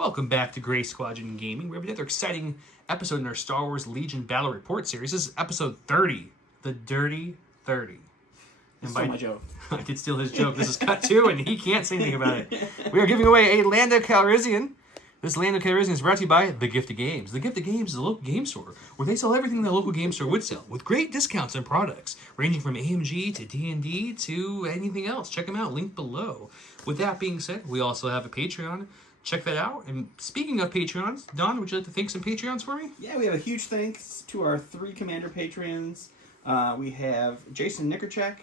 Welcome back to Gray Squadron Gaming. We have another exciting episode in our Star Wars Legion Battle Report series. This is episode 30, the Dirty 30. And stole my joke. I did steal his joke. This is cut 2, and he can't say anything about it. We are giving away a Lando Calrissian. This Lando Calrissian is brought to you by The Gift of Games. The Gift of Games is a local game store where they sell everything the local game store would sell, with great discounts on products, ranging from AMG to D&D to anything else. Check them out, link below. With that being said, we also have a Patreon. Check that out. And speaking of Patreons, Don, would you like to thank some Patreons for me? Yeah, we have a huge thanks to our 3 Commander Patreons. We have Jason Nickerchek,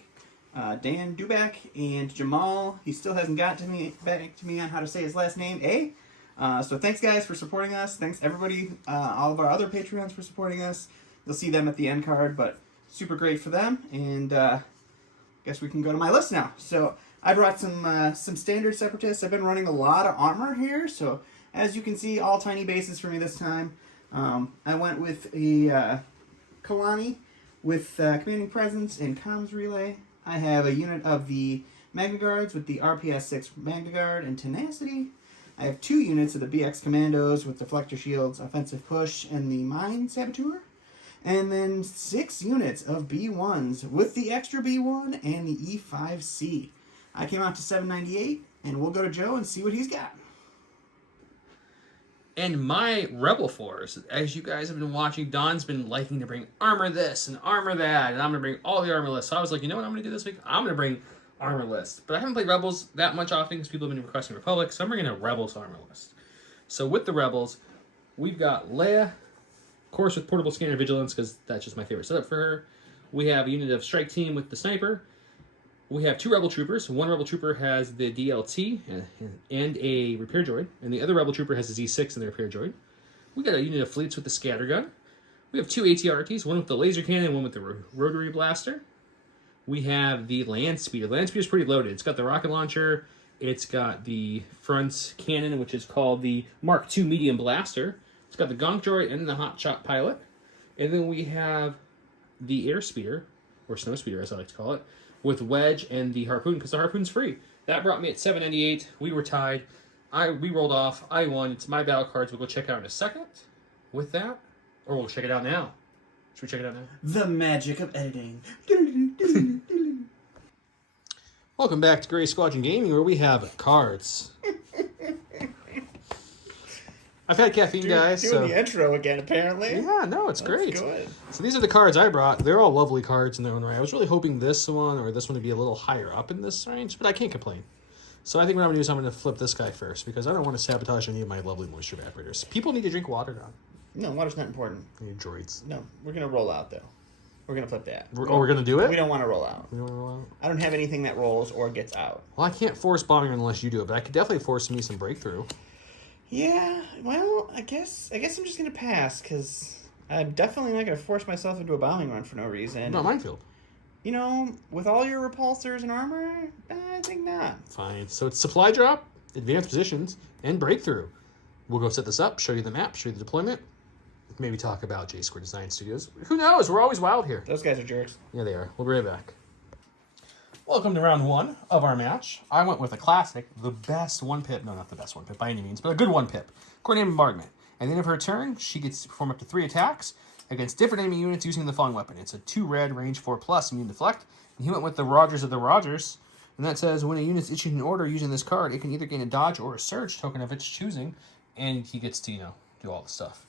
Dan Duback, and Jamal. He still hasn't got back to me on how to say his last name, So thanks, guys, for supporting us. Thanks, everybody, all of our other Patreons for supporting us. You'll see them at the end card, but super great for them. And guess we can go to my list now. So I brought some standard Separatists. I've been running a lot of armor here, so as you can see, all tiny bases for me this time. I went with a Kalani with Commanding Presence and Comms Relay. I have a unit of the Magna Guards with the RPS-6 Magna Guard and Tenacity. I have 2 units of the BX Commandos with Deflector Shields, Offensive Push, and the Mine Saboteur. And then 6 units of B1s with the extra B1 and the E5C. I came out to 798, and we'll go to Joe and see what he's got. And my Rebel Force, as you guys have been watching, Don's been liking to bring armor this and armor that, and I'm going to bring all the armor lists. So I was like, you know what I'm going to do this week? I'm going to bring armor list. But I haven't played Rebels that much often because people have been requesting Republic, so I'm bringing a Rebels armor list. So with the Rebels, we've got Leia, of course with Portable Scanner Vigilance, because that's just my favorite setup for her. We have a unit of Strike Team with the Sniper. We have 2 Rebel Troopers. One Rebel Trooper has the DLT and a Repair Droid, and the other Rebel Trooper has the Z6 and the Repair Droid. We got a unit of Fleets with the Scattergun. We have 2 ATRTs, one with the Laser Cannon and one with the Rotary Blaster. We have the Land Speeder. The Land Speeder is pretty loaded. It's got the rocket launcher. It's got the front cannon, which is called the Mark II Medium Blaster. It's got the Gonk Droid and the Hot Shot Pilot. And then we have the Air Speeder, or Snow Speeder as I like to call it, with Wedge and the Harpoon, because the Harpoon's free. That brought me at 798. We were tied. We rolled off. I won. It's my battle cards. We'll go check out in a second with that. Or we'll check it out now. Should we check it out now? The magic of editing. Welcome back to Gray Squadron Gaming, where we have cards. I've had caffeine, guys. Doing the intro again, apparently. Yeah, no, it's great. Good. So these are the cards I brought. They're all lovely cards in their own right. I was really hoping this one or this one to be a little higher up in this range, but I can't complain. So I think what I'm going to do is I'm going to flip this guy first, because I don't want to sabotage any of my lovely moisture evaporators. People need to drink water now. No, water's not important. They need droids. No, we're going to roll out, though. We're going to flip that. We're going to do it? We don't want to roll out. We don't want to roll out? I don't have anything that rolls or gets out. Well, I can't force bombing unless you do it, but I could definitely force me some breakthrough. Yeah, well, I guess I'm just going to pass, because I'm definitely not going to force myself into a bombing run for no reason. No, minefield. You know, with all your repulsors and armor, I think not. Fine. So it's supply drop, advanced positions, and breakthrough. We'll go set this up, show you the map, show you the deployment, maybe talk about J-Square Design Studios. Who knows? We're always wild here. Those guys are jerks. Yeah, they are. We'll be right back. Welcome to round 1 of our match. I went with a classic, the best 1-pip, no, not the best 1-pip by any means, but a good 1-pip, Coordinated Bombardment. At the end of her turn, she gets to perform up to 3 attacks against different enemy units using the following weapon. It's a 2 red, range 4+, immune deflect, and he went with the Rogers of the Rogers, and that says when a unit is issued an order using this card, it can either gain a dodge or a surge token of its choosing, and he gets to, do all the stuff.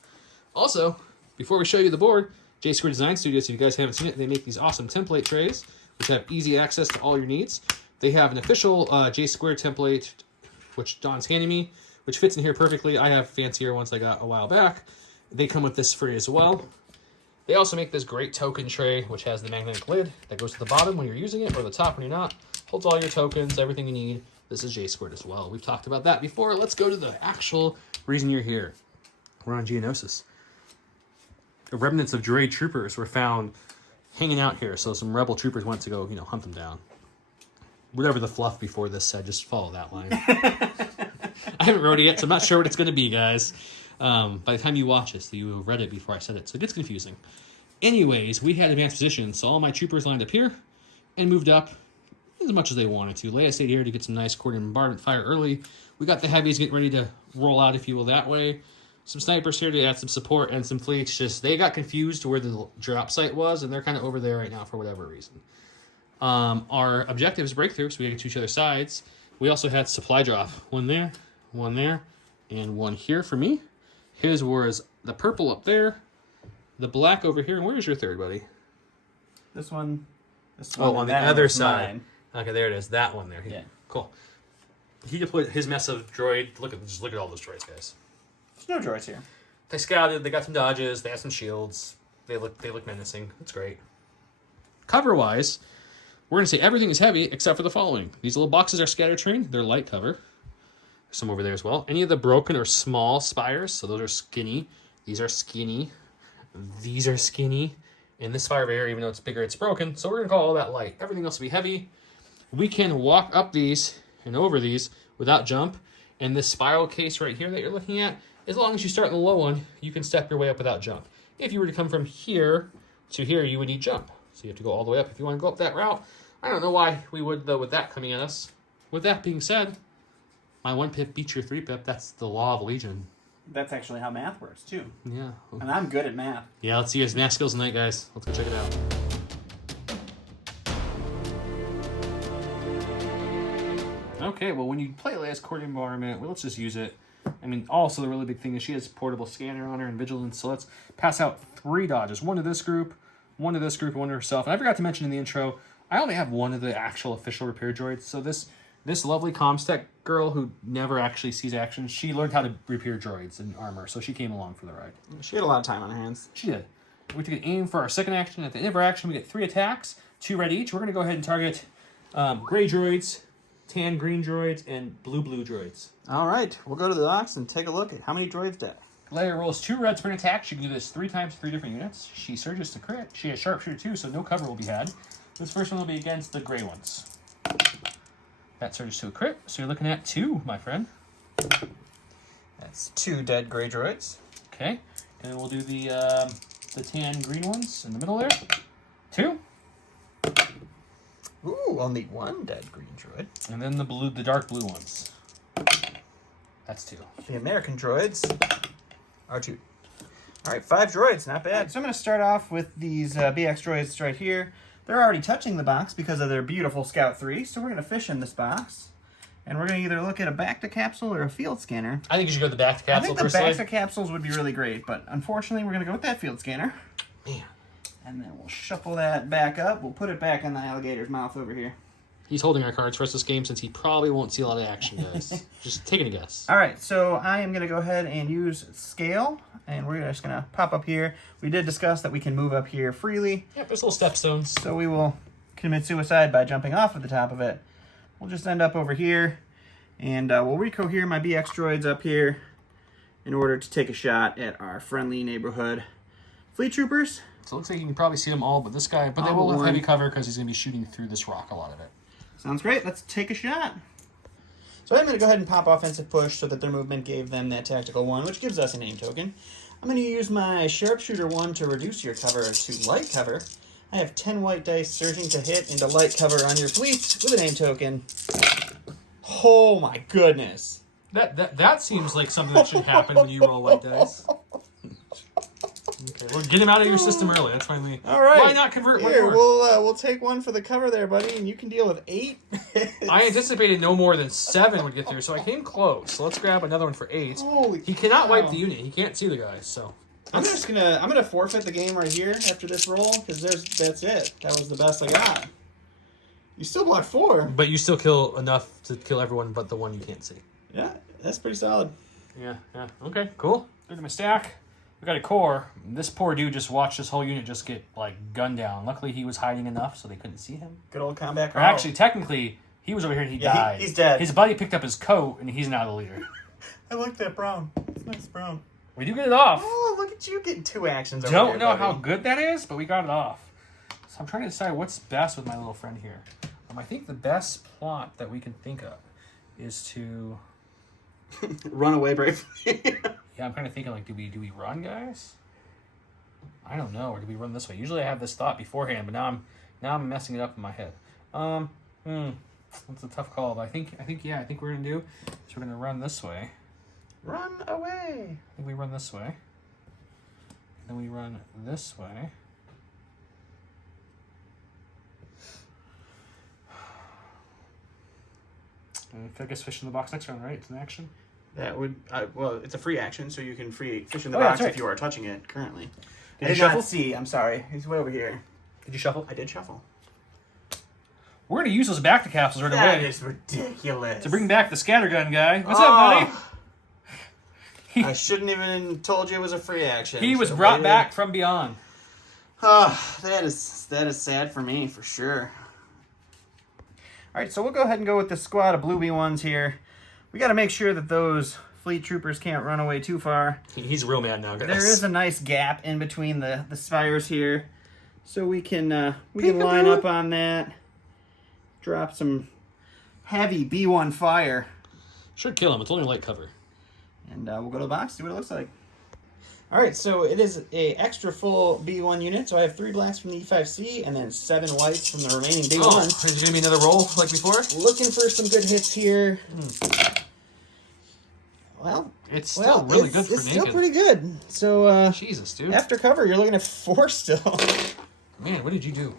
Also, before we show you the board, J-Square Design Studios, if you guys haven't seen it, they make these awesome template trays, which have easy access to all your needs. They have an official J-Square template, which Don's handing me, which fits in here perfectly. I have fancier ones I got a while back. They come with this free as well. They also make this great token tray, which has the magnetic lid that goes to the bottom when you're using it, or the top when you're not. Holds all your tokens, everything you need. This is J-Squared as well. We've talked about that before. Let's go to the actual reason you're here. We're on Geonosis. The remnants of droid troopers were found hanging out here, so some rebel troopers went to go, hunt them down. Whatever the fluff before this said, just follow that line. I haven't wrote it yet, so I'm not sure what it's going to be, guys. By the time you watch this, you have read it before I said it, so it gets confusing. Anyways, we had advanced positions, so all my troopers lined up here and moved up as much as they wanted to. Leia stayed here to get some nice coordinated bombardment fire early. We got the heavies getting ready to roll out, if you will, that way. Some snipers here to add some support, and some fleets. Just they got confused to where the drop site was, and they're kind of over there right now for whatever reason. Our objective is breakthrough, so we get to each other's sides. We also had supply drop. One there, and one here for me. His was the purple up there, the black over here. And where's your third, buddy? This one. Oh, on the other side. Mine. Okay, there it is. That one there. Yeah. Cool. He deployed his mess of droid. Look at all those droids, guys. There's no droids here. They scouted. They got some dodges. They had some shields. They look menacing. That's great. Cover wise, we're gonna say everything is heavy except for the following. These little boxes are scatter terrain. They're light cover. There's some over there as well. Any of the broken or small spires, so those are skinny. These are skinny. These are skinny. In this fire area, even though it's bigger, it's broken. So we're gonna call all that light. Everything else will be heavy. We can walk up these and over these without jump. And this spiral case right here that you're looking at, as long as you start in the low one, you can step your way up without jump. If you were to come from here to here, you would need jump. So you have to go all the way up if you want to go up that route. I don't know why we would, though, with that coming at us. With that being said, my 1-pip beats your 3-pip. That's the law of Legion. That's actually how math works, too. Yeah. And I'm good at math. Yeah, let's see his math skills tonight, guys. Let's go check it out. Okay, well, when you play Leia's coordinated environment, well, let's just use it. I mean, also the really big thing is she has portable scanner on her and vigilance, so let's pass out 3 dodges. One to this group, one to this group, and one to herself. And I forgot to mention in the intro, I only have one of the actual official repair droids. So this lovely Comstech girl who never actually sees action, she learned how to repair droids and armor, so she came along for the ride. She had a lot of time on her hands. She did. We took an aim for our second action. At the end of our action, we get 3 attacks, 2 red each. We're going to go ahead and target gray droids, tan green droids, and blue droids. All right, we'll go to the docks and take a look at how many droids die. Leia rolls 2 reds for an attack. She can do this 3 times, 3 different units. She surges to crit. She has sharpshooter too, so no cover will be had. This first one will be against the gray ones. That surges to a crit, so you're looking at 2, my friend. That's 2 dead gray droids. Okay, and then we'll do the tan green ones in the middle there. 2. Ooh, I'll need 1 dead green droid. And then the dark blue ones. That's 2. The American droids are 2. All right, 5 droids, not bad. Right, so I'm going to start off with these BX droids right here. They're already touching the box because of their beautiful Scout 3, so we're going to fish in this box. And we're going to either look at a Bacta capsule or a field scanner. I think you should go with the Bacta capsule. I think the Bacta capsules would be really great, but unfortunately we're going to go with that field scanner. Man. And then we'll shuffle that back up. We'll put it back in the alligator's mouth over here. He's holding our cards for us this game since he probably won't see a lot of action, guys. Just taking a guess. All right, so I am going to go ahead and use scale, and we're just going to pop up here. We did discuss that we can move up here freely. Yep, there's little stepstones. So we will commit suicide by jumping off of the top of it. We'll just end up over here, and we'll recohere my BX droids up here in order to take a shot at our friendly neighborhood fleet troopers. So it looks like you can probably see them all, but this guy, but they will have heavy cover because he's going to be shooting through this rock, a lot of it. Sounds great. Let's take a shot. So I'm going to go ahead and pop offensive push so that their movement gave them that tactical 1, which gives us a name token. I'm going to use my sharpshooter 1 to reduce your cover to light cover. I have 10 white dice surging to hit into light cover on your fleets with a name token. Oh my goodness. That seems like something that should happen when you roll white dice. Okay, well, get him out of your system early. That's finally. All right. Why not convert one Here, more? we'll take 1 for the cover there, buddy, and you can deal with 8. I anticipated no more than 7 would get through, so I came close. So let's grab another one for 8. Holy He cannot cow. wipe the unit. He can't see the guys. So I'm gonna forfeit the game right here after this roll because that's it. That was the best I got. You still blocked 4. But you still kill enough to kill everyone but the one you can't see. Yeah, that's pretty solid. Yeah. Okay, cool. Look at my stack. We got a core. This poor dude just watched this whole unit just get, like, gunned down. Luckily, he was hiding enough so they couldn't see him. Good old combat. Or actually, technically, he was over here and he died. He's dead. His buddy picked up his coat, and he's now the leader. I like that brown. It's nice brown. We do get it off. Oh, look at you getting 2 actions over Don't there, know buddy. how good that is, but we got it off. So I'm trying to decide what's best with my little friend here. I think the best plot that we can think of is to... Run away bravely. Yeah, I'm kind of thinking, like, do we run, guys? I don't know, or do we run this way? Usually I have this thought beforehand, but now I'm messing it up in my head. That's a tough call. But I think we're gonna do. So we're gonna run this way. Run away. I think we run this way. Then we run this way. And I guess fish in the box next round, right? It's an action. That would well, it's a free action, so you can free fish in the Oh, yeah, box that's right. if you are touching it currently. Did you not shuffle? see. I'm sorry. He's way over here. Did you shuffle? I did shuffle. We're gonna use those back to capsules right That away is ridiculous. to bring back the scattergun guy. What's up, buddy? I shouldn't even told you it was a free action. He was Should've brought waited. back from beyond. That is sad for me for sure. All right, so we'll go ahead and go with the squad of blue B1s here. We got to make sure that those fleet troopers can't run away too far. He's real mad now, guys. There is a nice gap in between the spires here, so we can line up on that. Drop some heavy B1 fire, Sure, kill him. It's only light cover. and we'll go to the box, see what it looks like. All right, so it is a extra full B1 unit. So I have 3 blacks from the E5C and then 7 whites from the remaining B1s. Oh, is it gonna be another roll like before? Looking for some good hits here. Well, It's still really good for It's naked. still pretty good. So Jesus, dude. after cover, you're looking at 4 still. Man, what did you do?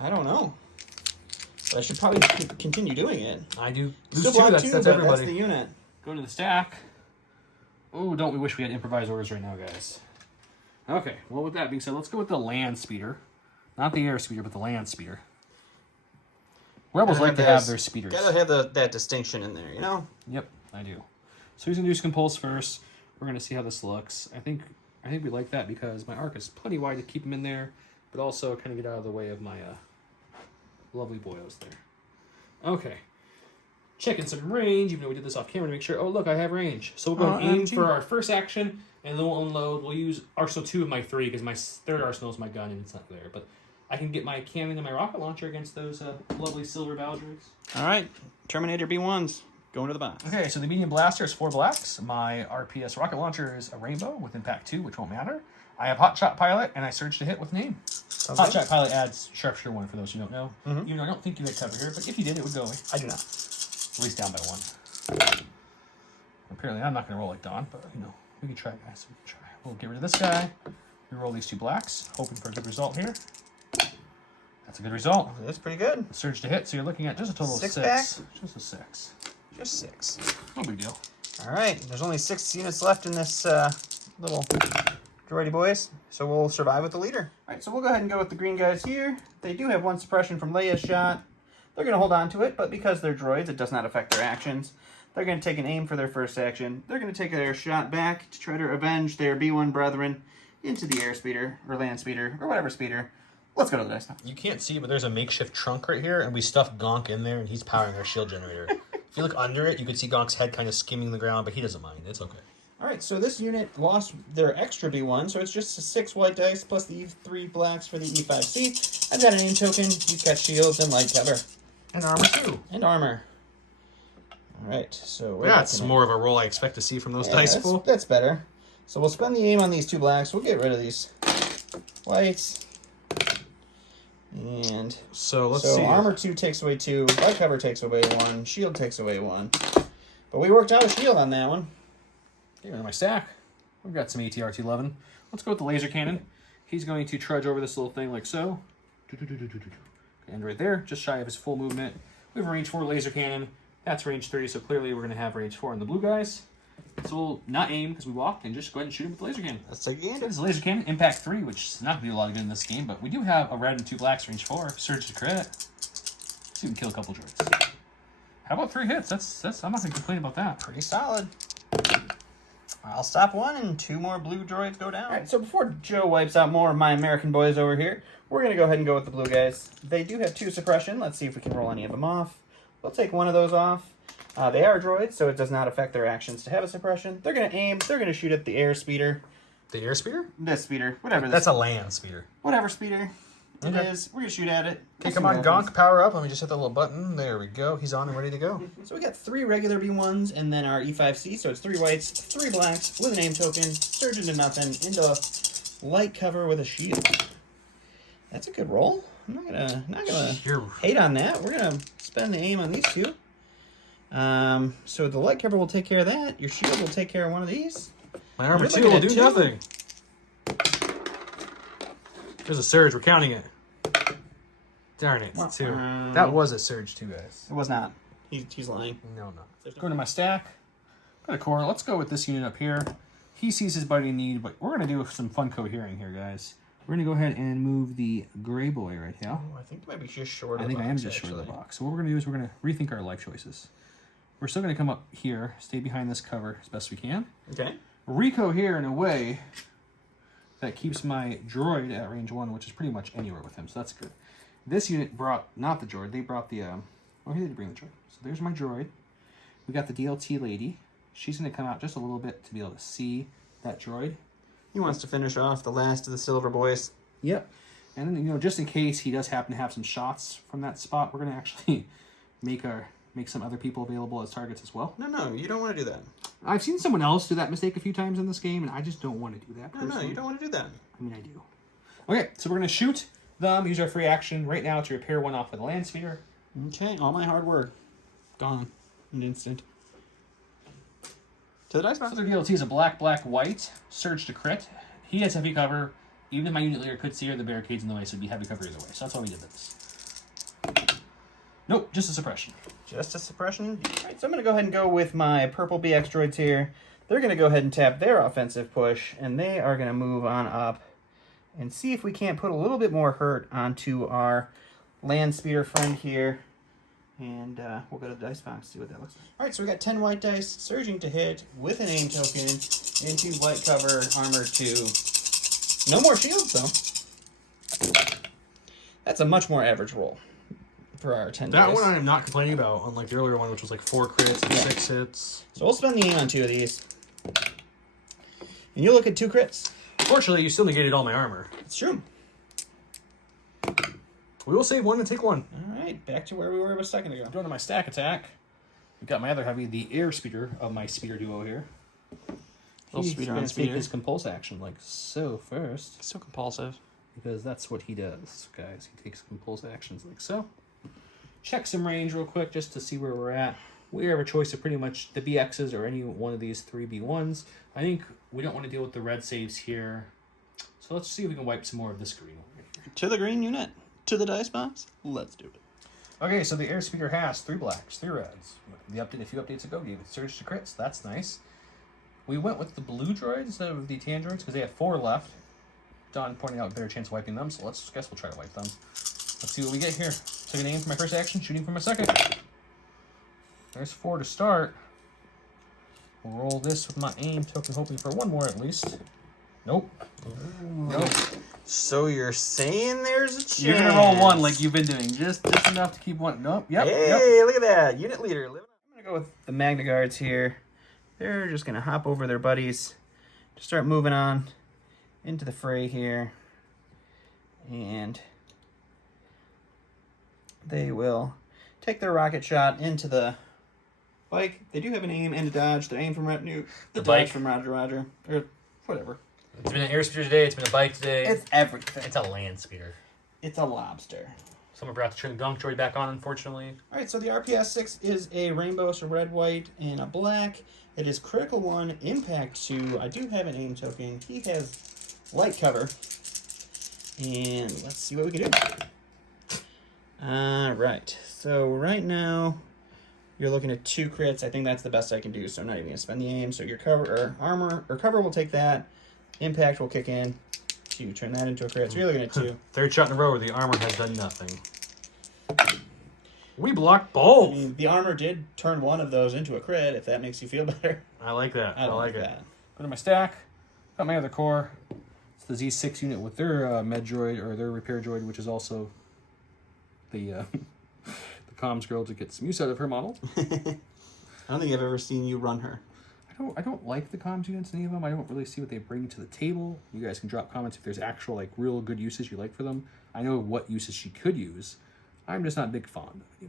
I don't know. But I should probably continue doing it. I do. Lose Still 2, block that's 2, but everybody. that's the unit. Go to the stack. Oh, don't we wish we had improvised orders right now, guys. Okay, well, with that being said, let's go with the land speeder. Not the air speeder, but the land speeder. Rebels like to have their speeders. Gotta have that distinction in there, you know? Yep, I do. So he's going to do some pulse first. We're going to see how this looks. I think we like that because my arc is plenty wide to keep him in there, but also kind of get out of the way of my lovely boyos there. Okay. Checking some range, even though we did this off camera to make sure, oh, look, I have range. So we'll go and aim for our first action, and then we'll unload. We'll use Arsenal 2 of my 3, because my third Arsenal is my gun, and it's not there. But I can get my cannon and my rocket launcher against those lovely silver Baldrigs. All right, Terminator B1s, going to the box. Okay, so the medium blaster is 4 blacks. My RPS rocket launcher is a rainbow with impact 2, which won't matter. I have Hotshot Pilot, and I surge to hit with name. Hotshot Pilot adds Sharpshooter 1 for those who don't know. Even though I don't think you had cover here, but if you did, it would go away. I do not. At least down by 1. Apparently, I'm not going to roll like Dawn, but, you know, we can try, guys. We can try. We'll get rid of this guy. We roll these 2 blacks, hoping for a good result here. That's a good result. That's pretty good. Surge to hit, so you're looking at just a total of 6. Back? Just a 6. Just 6. No big deal. All right, there's only 6 units left in this little droidy boys, so we'll survive with the leader. All right, so we'll go ahead and go with the green guys here. They do have 1 suppression from Leia's shot. They're going to hold on to it, but because they're droids, it does not affect their actions. They're going to take an aim for their first action. They're going to take their shot back to try to avenge their B1 brethren into the air speeder, or land speeder, or whatever speeder. Let's go to the dice now. You can't see, but there's a makeshift trunk right here, and we stuffed Gonk in there, and he's powering our shield generator. If you look under it, you can see Gonk's head kind of skimming the ground, but he doesn't mind. It's okay. All right, so this unit lost their extra B1, so it's just 6 white dice plus the 3 blacks for the E5C. I've got an aim token. You've got shields and light cover. And armor, too. And armor. All right, so That's more of a roll I expect to see from those dice pool. That's better. So we'll spend the aim on these 2 blacks. We'll get rid of these whites. And so let's so see. Armor 2 takes away 2. Light cover takes away 1. Shield takes away 1. But we worked out a shield on that one. Get rid of my stack. We've got some ATRT-11. Let's go with the laser cannon. He's going to trudge over this little thing like so. And right there, just shy of his full movement. We have a range 4 laser cannon. That's range 3, so clearly we're going to have range 4 on the blue guys. So we'll not aim because we walked and just go ahead and shoot him with the laser cannon. Let's take a gander. So this is laser cannon, impact 3, which is not going to do a lot of good in this game, but we do have a red and 2 blacks, range 4, surge to crit. So we can kill a couple droids. How about 3 hits? That's I'm not going to complain about that. Pretty solid. I'll stop 1 and 2 more blue droids go down. All right, so before Joe wipes out more of my American boys over here, we're going to go ahead and go with the blue guys. They do have 2 suppression. Let's see if we can roll any of them off. We'll take 1 of those off. They are droids, so it does not affect their actions to have a suppression. They're going to aim. They're going to shoot at the air speeder. The air speeder? This speeder. Whatever. That's a land speeder. Whatever speeder it Okay. is. We're going to shoot at it. Okay, come on, Gonk, power up. Let me just hit that little button. There we go. He's on and ready to go. So we got 3 regular B1s and then our E5C. So it's 3 whites, 3 blacks with an aim token. Surge into nothing. Into light cover with a shield. That's a good roll. I'm not gonna You're hate on that. We're gonna spend the aim on these two. So the light cover will take care of that. Your shield will take care of one of these. My armor You're 2 looking will at do two. nothing. There's a surge. We're counting it. Darn it, it's 2. That was a surge too, guys. It was not. He's lying. No. Go to my stack. Go to core. Let's go with this unit up here. He sees his buddy in need, but we're going to do some fun cohering here, guys. We're going to go ahead and move the gray boy right here. Oh, I think you might be just short of I the think box, I am just short of the box. So what we're going to do is we're going to rethink our life choices. We're still going to come up here, stay behind this cover as best we can. Okay. Recohere in a way that keeps my droid at range 1, which is pretty much anywhere with him, so that's good. This unit brought, not the droid, they brought the, oh, he did bring the droid. So there's my droid. We got the DLT lady. She's going to come out just a little bit to be able to see that droid. He wants to finish off the last of the silver boys. Yep. And then, you know, just in case he does happen to have some shots from that spot, we're going to actually make some other people available as targets as well. No, you don't want to do that. I've seen someone else do that mistake a few times in this game, and I just don't want to do that personally. No, you don't want to do that. I mean, I do. Okay, so we're going to shoot them, use our free action right now to repair one off with a land speeder. Okay, all my hard work. Gone. In an instant. To the dice box. So their DLT is a black, white, surge to crit. He has heavy cover. Even if my unit leader could see her, the barricade's in the way, so it'd be heavy cover either way. So that's why we did this. Nope, just a suppression. Just a suppression? Alright, so I'm going to go ahead and go with my purple BX droids here. They're going to go ahead and tap their offensive push, and they are going to move on up and see if we can't put a little bit more hurt onto our land speeder friend here. And we'll go to the dice box, see what that looks like. Alright, so we got 10 white dice, surging to hit with an aim token into light cover, armor 2. No more shields, though. That's a much more average roll for our 10 That dice. one I am not complaining about, unlike the earlier one, which was like 4 crits and 6 hits. So we'll spend the aim on 2 of these. And you look at 2 crits. Fortunately, you still negated all my armor. It's true. We will save 1 and take 1. Alright, back to where we were a second ago. Going to my stack attack. We've got my other heavy, the air speeder of my speeder duo here. Little He's speeder on going to take speeder. his compulse action like so first. So compulsive. Because that's what he does, guys. He takes compulse actions like so. Check some range real quick just to see where we're at. We have a choice of pretty much the BXs or any one of these 3 B1s. I think we don't want to deal with the red saves here. So let's see if we can wipe some more of this green over here. To the green unit. To the dice box. Let's do it. Okay, so the air speeder has 3 blacks, 3 reds. The update, a few updates ago, gave it surge to crits. That's nice. We went with the blue droids instead of the tan droids because they have 4 left. Don pointing out a better chance of wiping them, so let's guess we'll try to wipe them. Let's see what we get here. Took an aim for my first action, shooting for my second. There's 4 to start. We'll roll this with my aim token, hoping for 1 more at least. Nope. Nope. So you're saying there's a chance. You're gonna roll 1 like you've been doing, just enough to keep 1. Nope. Yep. Hey, look at that. Unit leader. I'm gonna go with the Magna Guards here. They're just gonna hop over their buddies. Just start moving on into the fray here. And they will take their rocket shot into the bike. They do have an aim and a dodge. Their aim from retinue, the The dodge bike. from Roger, or whatever. It's been an air speeder today. It's been a bike today. It's everything. It's a land speeder. It's a lobster. Someone brought the trim gunk droid back on, unfortunately. All right, so the RPS 6 is a rainbow, so red, white, and a black. It is critical 1, impact 2. I do have an aim token. He has light cover. And let's see what we can do. All right, so right now you're looking at 2 crits. I think that's the best I can do, so I'm not even going to spend the aim. So your cover, or armor, or cover will take that. Impact will kick in to turn that into a crit. So you're looking at 2. 3rd shot in a row where the armor has done nothing. We blocked both. I mean, the armor did turn 1 of those into a crit, if that makes you feel better. I like that. I don't like it. that. Go to my stack. Got my other core. It's the Z6 unit with their med droid, or their repair droid, which is also the the comms girl to get some use out of her model. I don't think I've ever seen you run her. I don't like the comms units, any of them. I don't really see what they bring to the table. You guys can drop comments if there's actual, like, real good uses you like for them. I know what uses she could use. I'm just not a big fond of it,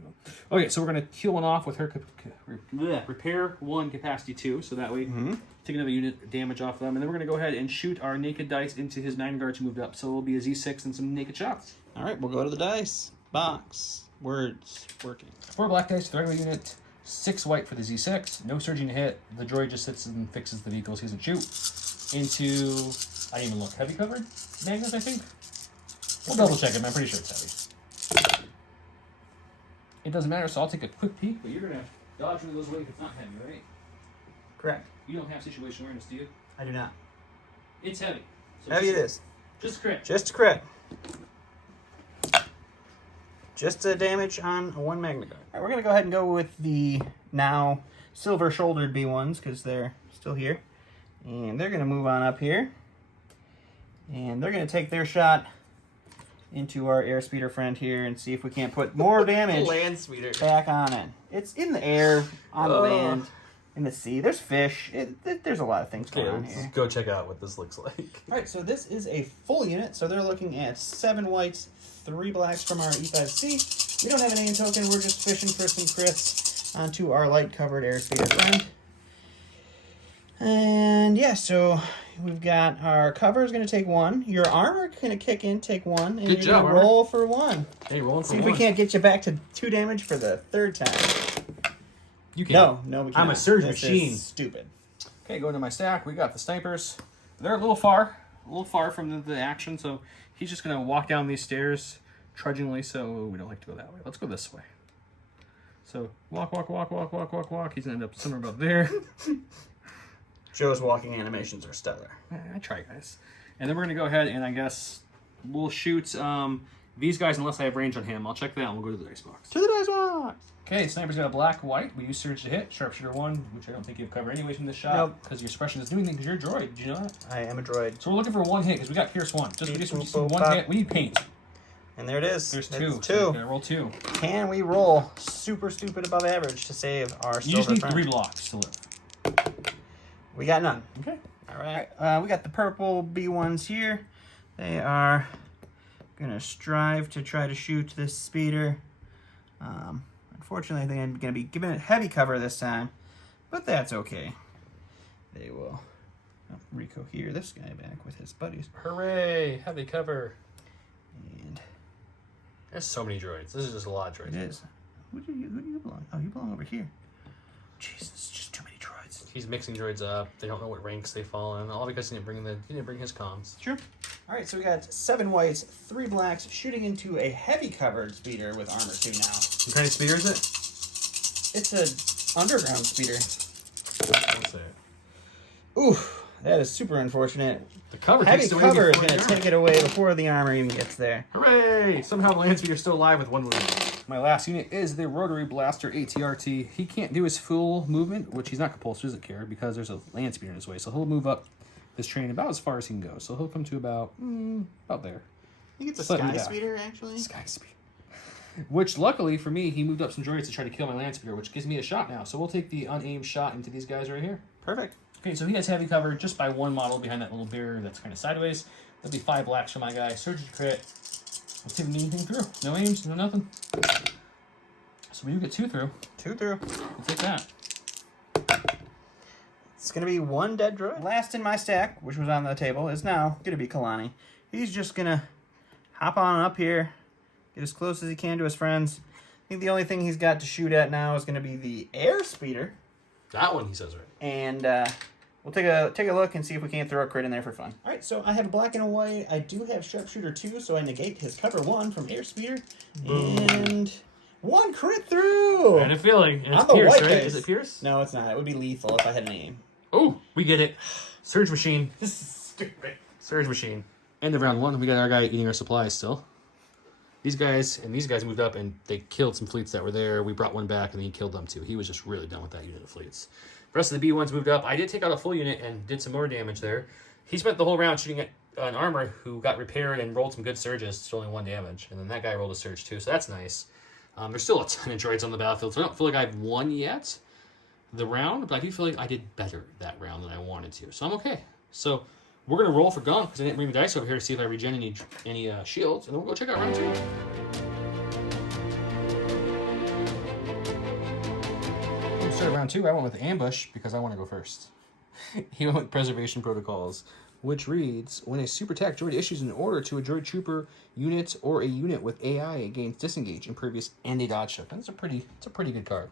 Okay, so we're going to heal one off with her repair 1, capacity 2, so that way take another unit damage off them. And then we're going to go ahead and shoot our naked dice into his 9 guards who moved up. So it'll be a Z6 and some naked shots. All right, we'll go to the dice box. Words working. 4 black dice for the regular unit, 6 white for the Z6. No surging to hit. The droid just sits and fixes the vehicles he doesn't shoot. Into, I didn't even look, heavy covered magnets, I think. We'll double check it, I'm pretty sure it's heavy. It doesn't matter, so I'll take a quick peek, but you're going to dodge one of those away if it's not heavy, right? Correct. You don't have situation awareness, do you? I do not. It's heavy. So Heavy it is. Just crit. Just a crit. Just a damage on a 1 magnet guard. All right, we're going to go ahead and go with the now silver-shouldered B1s because they're still here. And they're going to move on up here. And they're going to take their shot into our airspeeder friend here and see if we can't put more damage Land speeder. back on it. It's in the air, on the land, in the sea. There's fish. There's a lot of things going on let's here. go check out what this looks like. All right, so this is a full unit. So they're looking at 7 whites, 3 blacks from our E5C. We don't have an alien token. We're just fishing for some crits onto our light-covered airspeeder friend. And yeah, so we've got our cover is going to take 1. Your armor going to kick in, take 1. And Good you're job, gonna armor. roll for 1. Hey, rolling for See if 1. we can't get you back to 2 damage for the 3rd time. You can't. No, we can't. I'm a surge This machine. is stupid. Okay, going to my stack, we got the snipers. They're a little far from the action, so he's just going to walk down these stairs trudgingly, so we don't like to go that way. Let's go this way. So, walk. He's going to end up somewhere about there. Joe's walking animations are stellar. I try, guys. And then we're going to go ahead and I guess we'll shoot these guys unless I have range on him. I'll check that and we'll go to the dice box. To the dice box! Okay, sniper's got a black, white. We use surge to hit. Sharpshooter 1, which I don't think you have cover anyways from this shot. Nope. Because your suppression is doing things because you're a droid. Did you know that? I am a droid. So we're looking for 1 hit because we got Pierce 1. We just need 1 pop. hit. We need paint. And there it is. There's It's 2. 2. So gotta roll 2. Can we roll super stupid above average to save our You just silver need friend? 3 blocks to live. We got none. Okay. All right. We got the purple B1s here. They are going to strive to try to shoot this speeder. Unfortunately, I think I'm going to be giving it heavy cover this time, but that's okay. They will recohere this guy back with his buddies. Hooray! Heavy cover. And There's so many droids. This is just a lot of droids. it is. Who do you belong? Oh, you belong over here. Jesus, just too many droids. He's mixing droids up. They don't know what ranks they fall in. All because he didn't bring his comms. Sure. All right, so we got 7 whites, 3 blacks, shooting into a heavy covered speeder with armor 2 now. What kind of speeder is it? It's a underground speeder. Don't say it. Oof, that is super unfortunate. The cover Heavy takes away cover is before going the to armor. take it away before the armor even gets there. Hooray! Somehow the land speeder's still alive with 1 wound. My last unit is the Rotary Blaster ATRT. He can't do his full movement, which he's not compulsory, doesn't care, because there's a land speeder in his way. So he'll move up this train about as far as he can go. So he'll come to about there. I think it's a Slightly sky down. speeder, actually. Sky speed. Which, luckily for me, he moved up some droids to try to kill my land speeder, which gives me a shot now. So we'll take the unaimed shot into these guys right here. Perfect. Okay, so he has heavy cover just by 1 model behind that little bear that's kind of sideways. That'll be 5 blacks for my guy. Surge to crit. Let's see if we get anything through. No aims, no nothing. So we do get 2 through. 2 through. We'll take that. It's going to be 1 dead droid. Last in my stack, which was on the table, is now going to be Kalani. He's just going to hop on up here, get as close as he can to his friends. I think the only thing he's got to shoot at now is going to be the air speeder. That one he says right. And we'll take a look and see if we can't throw a crit in there for fun. All right, so I have a black and a white. I do have Sharpshooter 2, so I negate his cover 1 from Airspeeder. And 1 crit through! I had a feeling. And it's I'm the Pierce, white right? guys. Is it Pierce? No, it's not. It would be lethal if I had an aim. Oh, we get it. Surge machine. This is stupid. Surge machine. End of round 1. We got our guy eating our supplies still. These guys moved up and they killed some fleets that were there. We brought 1 back and then he killed them too. He was just really done with that unit of fleets. The rest of the B1s moved up. I did take out a full unit and did some more damage there. He spent the whole round shooting at an armor who got repaired and rolled some good surges, still only 1 damage. And then that guy rolled a surge too, so that's nice. There's still a ton of droids on the battlefield, so I don't feel like I've won yet the round, but I do feel like I did better that round than I wanted to. So I'm okay. So we're going to roll for gunk because I didn't bring the dice over here to see if I regen any shields, and then we'll go check out round 2. We started round 2. I went with ambush because I want to go first. He went with preservation protocols. which reads, when a super attack droid issues an order to a droid trooper unit or a unit with AI, it gains disengage, impervious, and a dodge shift. It's a pretty good card.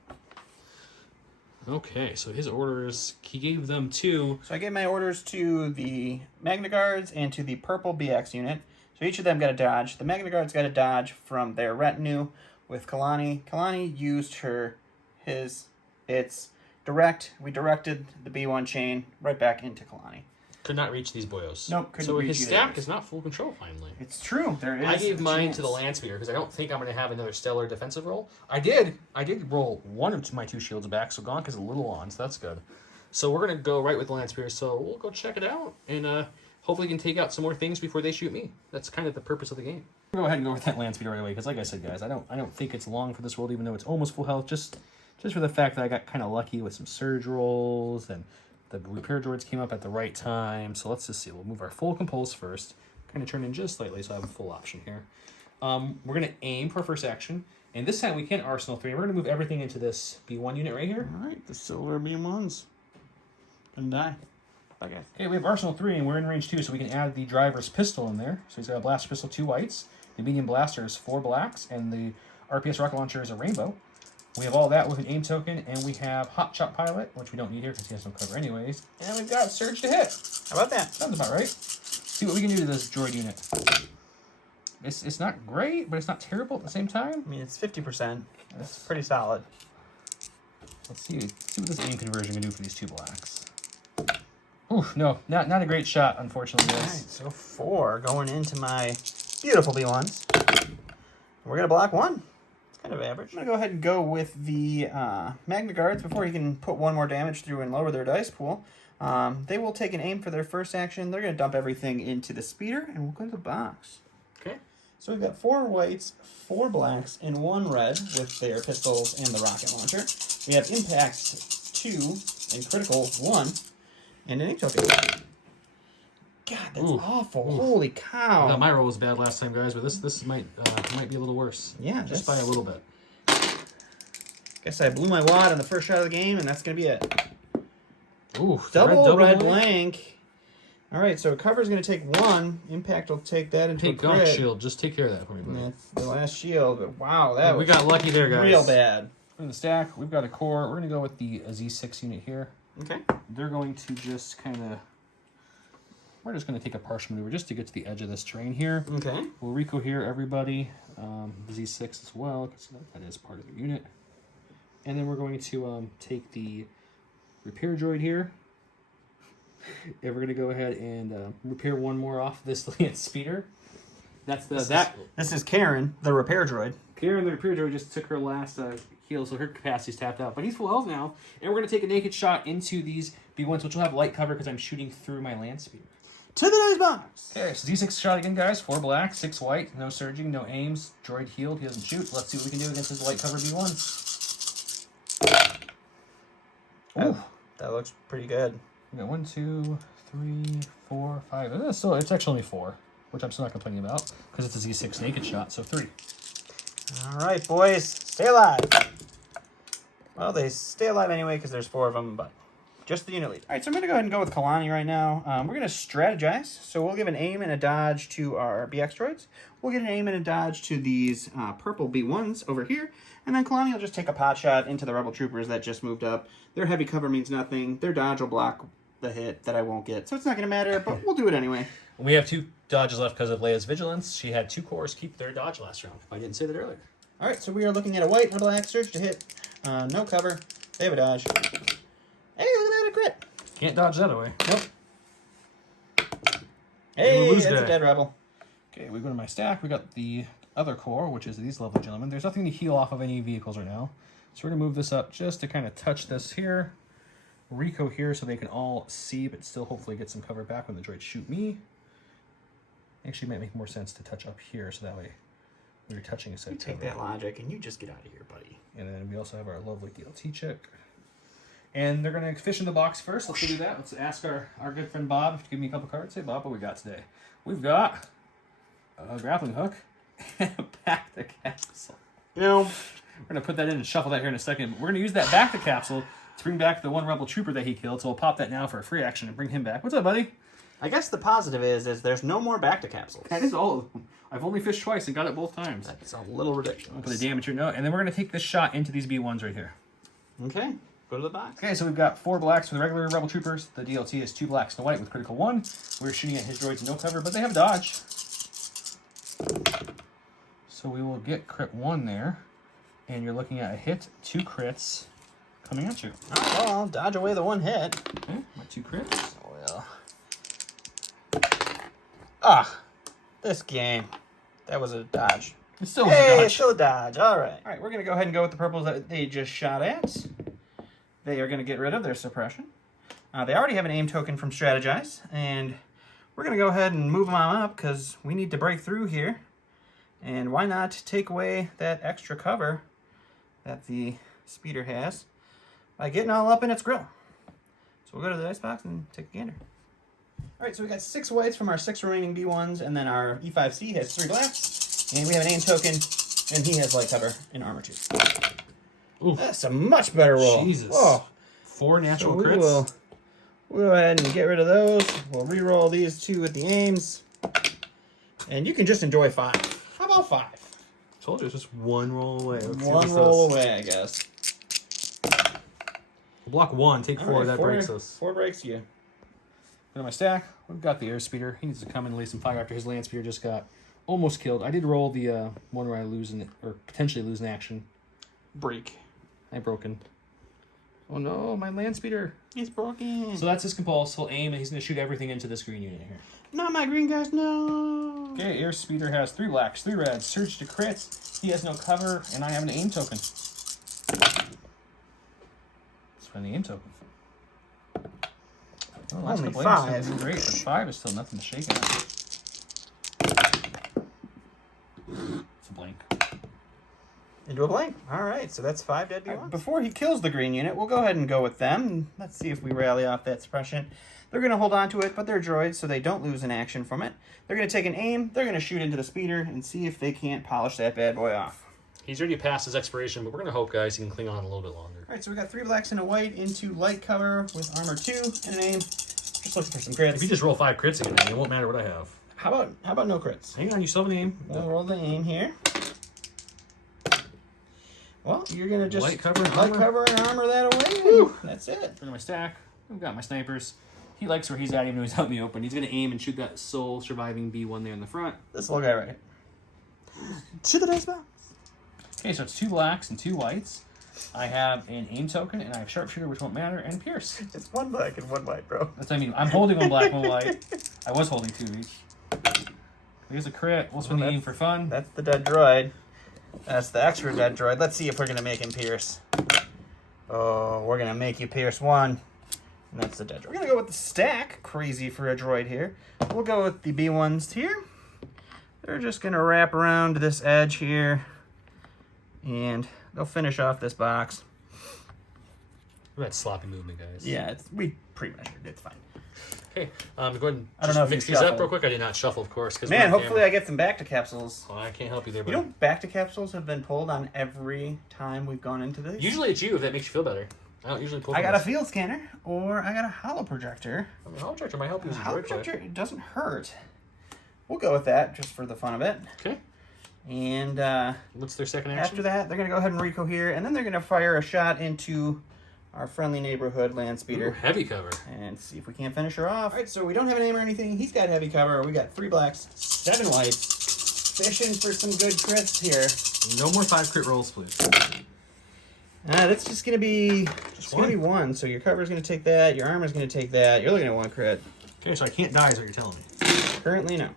Okay, so his orders, he gave them to... So I gave my orders to the Magna Guards and to the purple BX unit. So each of them got a dodge. The Magna Guards got a dodge from their retinue with Kalani. Kalani used its direct. We directed the B1 chain right back into Kalani. Could not reach these boyos. Nope, couldn't so reach his either stack of these. is not full control finally. It's true. There is. I gave a mine chance. to the Land Speeder because I don't think I'm going to have another stellar defensive roll. I did roll one of my 2 shields back, so Gonk is a little on, so that's good. So we're going to go right with the Land Speeder, so we'll go check it out, and hopefully we can take out some more things before they shoot me. That's kind of the purpose of the game. Go ahead and go with that Land Speeder right away, because like I said, guys, I don't think it's long for this world, even though it's almost full health, just for the fact that I got kind of lucky with some surge rolls, and the repair droids came up at the right time. So let's just see. We'll move our full compulse first. Kind of turn in just slightly, so I have a full option here. We're going to aim for first action. And this time we can Arsenal 3. We're going to move everything into this B1 unit right here. All right, the silver B1s. Gonna die. Bye, guys. Okay, we have Arsenal 3, and we're in range 2, so we can add the driver's pistol in there. So he's got a blaster pistol, 2 whites. The medium blaster is 4 blacks, and the RPS rocket launcher is a rainbow. We have all that with an aim token, and we have Hot Shot Pilot, which we don't need here because he has no cover anyways. And we've got Surge to hit. How about that? Sounds about right. See what we can do to this droid unit. It's not great, but it's not terrible at the same time. I mean, it's 50%. That's pretty solid. Let's see what this aim conversion can do for these 2 blacks. Oof, no, not a great shot, unfortunately. All right, so 4 going into my beautiful B1s. We're gonna block 1. Kind of average. I'm going to go ahead and go with the Magna Guards before he can put 1 more damage through and lower their dice pool. They will take an aim for their first action. They're going to dump everything into the speeder, and we'll go to the box. Okay. So we've got 4 whites, 4 blacks, and 1 red with their pistols and the rocket launcher. We have impact 2 and critical 1, and an ink token. God, that's awful. Oof. Holy cow. My roll was bad last time, guys, but this might be a little worse. Yeah, just by a little bit. Guess I blew my wad on the first shot of the game, and that's going to be it. Ooh, Double red blank. All right, so cover's going to take 1. Impact will take that into a Take Gonk crit. shield. Just take care of that for me, buddy. That's the last shield. But wow, that We was got lucky there, guys. real bad. In the stack, we've got a core. We're going to go with the Z6 unit here. Okay. They're going to just kind of... We're just going to take a partial maneuver just to get to the edge of this terrain here. Okay. We'll Rico here, everybody. The Z6 as well, because that is part of the unit. And then we're going to take the repair droid here. And we're going to go ahead and repair 1 more off this Lance speeder. That's This is Karen, the repair droid. Karen, the repair droid, just took her last heal, so her capacity's tapped out. But he's full health now. And we're going to take a naked shot into these B1s, which will have light cover because I'm shooting through my Lance speeder. To the dice box. Okay, so Z6 shot again, guys. 4 black, 6 white. No surging, no aims. Droid healed. He doesn't shoot. Let's see what we can do against his light cover B1s. Oh, that looks pretty good. We got 1, 2, 3, 4, 5. It's actually only 4, which I'm still not complaining about because it's a Z6 naked shot, so 3. All right, boys. Stay alive. Well, they stay alive anyway because there's 4 of them, but just the unit lead. All right, so I'm going to go ahead and go with Kalani right now. We're going to strategize. So we'll give an aim and a dodge to our BX droids. We'll get an aim and a dodge to these purple B1s over here. And then Kalani will just take a pot shot into the rebel troopers that just moved up. Their heavy cover means nothing. Their dodge will block the hit that I won't get. So it's not going to matter, but we'll do it anyway. We have 2 dodges left because of Leia's vigilance. She had 2 cores keep their dodge last round. I didn't say that earlier. All right, so we are looking at a white and a black surge to hit. No cover. They have a dodge. Hey, look at that, a crit. Can't dodge that away. Nope. Hey, lose that's that. a dead rebel. Okay, we go to my stack. We got the other core, which is these lovely gentlemen. There's nothing to heal off of any vehicles right now. So we're going to move this up just to kind of touch this here. Rico here so they can all see, but still hopefully get some cover back when the droids shoot me. Actually, it might make more sense to touch up here so that way we're touching a set You take that logic and you just get out of here, buddy. And then we also have our lovely DLT check. And they're going to fish in the box first. Let's go do that. Let's ask our good friend Bob to give me a couple cards. Hey, Bob, what we got today? We've got a grappling hook and a back to capsule. You know, We're going to put that in and shuffle that here in a second. We're going to use that back to capsule to bring back the 1 rebel trooper that he killed. So we'll pop that now for a free action and bring him back. What's up, buddy? I guess the positive is there's no more back to capsules. That is all of them. I've only fished twice and got it both times. That's a little ridiculous. I'll put a diameter note, and then we're going to take this shot into these B1s right here. Okay, go to the box. Okay, so we've got 4 blacks for the regular Rebel Troopers. The DLT is 2 blacks and a white with critical 1. We're shooting at his droids no cover, but they have dodge. So we will get crit 1 there. And you're looking at a hit, 2 crits coming at you. Oh, well, I'll dodge away the 1 hit. Okay, my 2 crits. Well. Ah, this game. That was a dodge. It still was a dodge. Still a dodge. All right. All right, we're going to go ahead and go with the purples that they just shot at. They are going to get rid of their suppression. They already have an aim token from Strategize, and we're going to go ahead and move them on up because we need to break through here. And why not take away that extra cover that the speeder has by getting all up in its grill. So we'll go to the dice box and take a gander. All right, so we got 6 whites from our 6 remaining B1s, and then our E5C has 3 blacks, and we have an aim token, and he has light cover and armor 2. Ooh. That's a much better roll. Jesus. Oh. 4 natural So crits. we'll go ahead and get rid of those. We'll re-roll these 2 with the aims, and you can just enjoy 5. How about 5? Told you it's just 1 roll away. One roll away, I guess. Block 1, take 4. All right, that breaks us. 4 breaks you. Go to my stack. We've got the air speeder. He needs to come and lay some fire after his land speeder just got almost killed. I did roll the one where I lose or potentially lose an action. Break. I broken. Oh no, my land speeder. It's broken. So that's his compulse. He'll aim and he's going to shoot everything into this green unit here. Not my green guys, no. Okay, air speeder has 3 blacks, 3 reds, surge to crits. He has no cover, and I have an aim token. Spend the aim token. Oh, last Only couple aims 5. sound great, but 5 is still nothing to shake at. It's a blank. Into a blank. All right, so that's 5 dead B1s. Before he kills the green unit, we'll go ahead and go with them. Let's see if we rally off that suppression. They're going to hold on to it, but they're droids, so they don't lose an action from it. They're going to take an aim. They're going to shoot into the speeder and see if they can't polish that bad boy off. He's already past his expiration, but we're going to hope, guys, he can cling on a little bit longer. All right, so we got 3 blacks and a white into light cover with armor 2 and an aim. Just looking for some crits. If you just roll 5 crits again, it won't matter what I have. How about no crits? Hang on, you still have an aim. We'll roll the aim here. Well, you're going to just Light cover and armor that away. Woo. That's it. Go to my stack. I've got my snipers. He likes where he's at, even though he's out in the open. He's going to aim and shoot that sole surviving B1 there in the front. This little guy right here. To the dice box. Okay, so it's 2 blacks and 2 whites. I have an aim token, and I have sharpshooter, which won't matter, and pierce. It's 1 black and 1 white, bro. That's what I mean. I'm holding 1 black, 1 white. I was holding 2 of each. Here's a crit. We'll spin the aim for fun. That's the dead droid. That's the extra dead droid. Let's see if we're going to make him pierce. Oh, we're going to make you pierce 1. And that's the dead droid. We're going to go with the stack. Crazy for a droid here. We'll go with the B1s here. They're just going to wrap around this edge here. And they'll finish off this box. Look at that sloppy movement, guys. Yeah, we pre-measured. It's fine. Okay, go ahead and I don't know if mix you these up shuffled. real quick. I did not shuffle, of course. Man, hopefully I get some back to capsules. Well, I can't help you there, but You know, back to capsules have been pulled on every time we've gone into this. usually it's you if that makes you feel better. I don't usually pull. I got a those. field scanner, or I got a hollow projector. I mean, hollow projector might help you as a Hollow droid player. projector, it doesn't hurt. We'll go with that just for the fun of it. Okay. And What's their second action? after that, they're going to go ahead and recohere, and then they're going to fire a shot into our friendly neighborhood land speeder. Ooh, heavy cover. And see if we can't finish her off. All right, so we don't have an aim or anything. He's got heavy cover. We got 3 blacks, 7 whites. Fishing for some good crits here. No more 5 crit rolls, please. That's just going to be gonna be 1. So your cover's going to take that. Your armor's going to take that. You're looking at 1 crit. Okay, so I can't die is what you're telling me. Currently, no.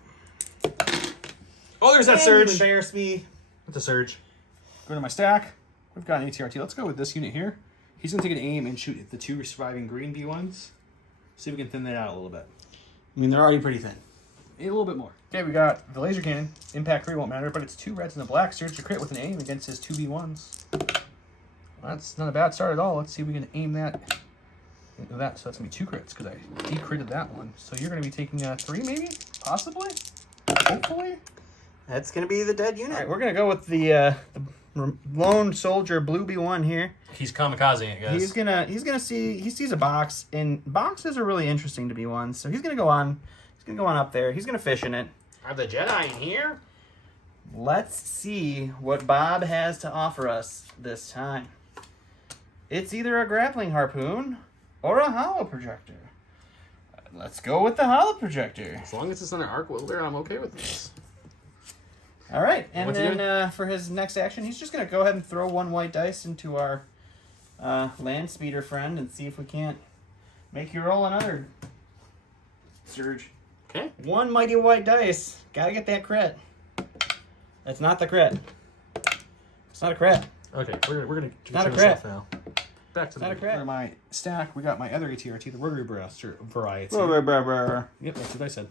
Oh, there's that And you surge. embarrass me. With the surge. Go to my stack. We've got an ATRT. Let's go with this unit here. He's going to take an aim and shoot at the 2 surviving green B1s. See if we can thin that out a little bit. I mean, they're already pretty thin. A little bit more. Okay, we got the laser cannon. Impact 3 won't matter, but it's 2 reds and a black. Surge to crit with an aim against his 2 B1s. Well, that's not a bad start at all. Let's see if we can aim that into that. So that's going to be 2 crits because I decritted that one. So you're going to be taking 3 maybe? Possibly? Hopefully? That's going to be the dead unit. All right, we're going to go with the lone soldier Blue B1 here. He's kamikazing it, guys. He sees a box, and boxes are really interesting to B1s. So he's gonna go on up there. He's gonna fish in it. Are the Jedi in here? Let's see what Bob has to offer us this time. It's either a grappling harpoon or a holo projector. Let's go with the holo projector. As long as it's not an arc welder, I'm okay with this. All right, and What's he then for his next action, he's just going to go ahead and throw one white dice into our land speeder friend and see if we can't make you roll another surge. Okay. One mighty white dice. Got to get that crit. That's not the crit. It's not a crit. Okay, we're gonna Not a turn this crit. off now. Back to the Not a crit. For my stack, we got my other ATRT, the rotary blaster variety. Yep, that's what I said.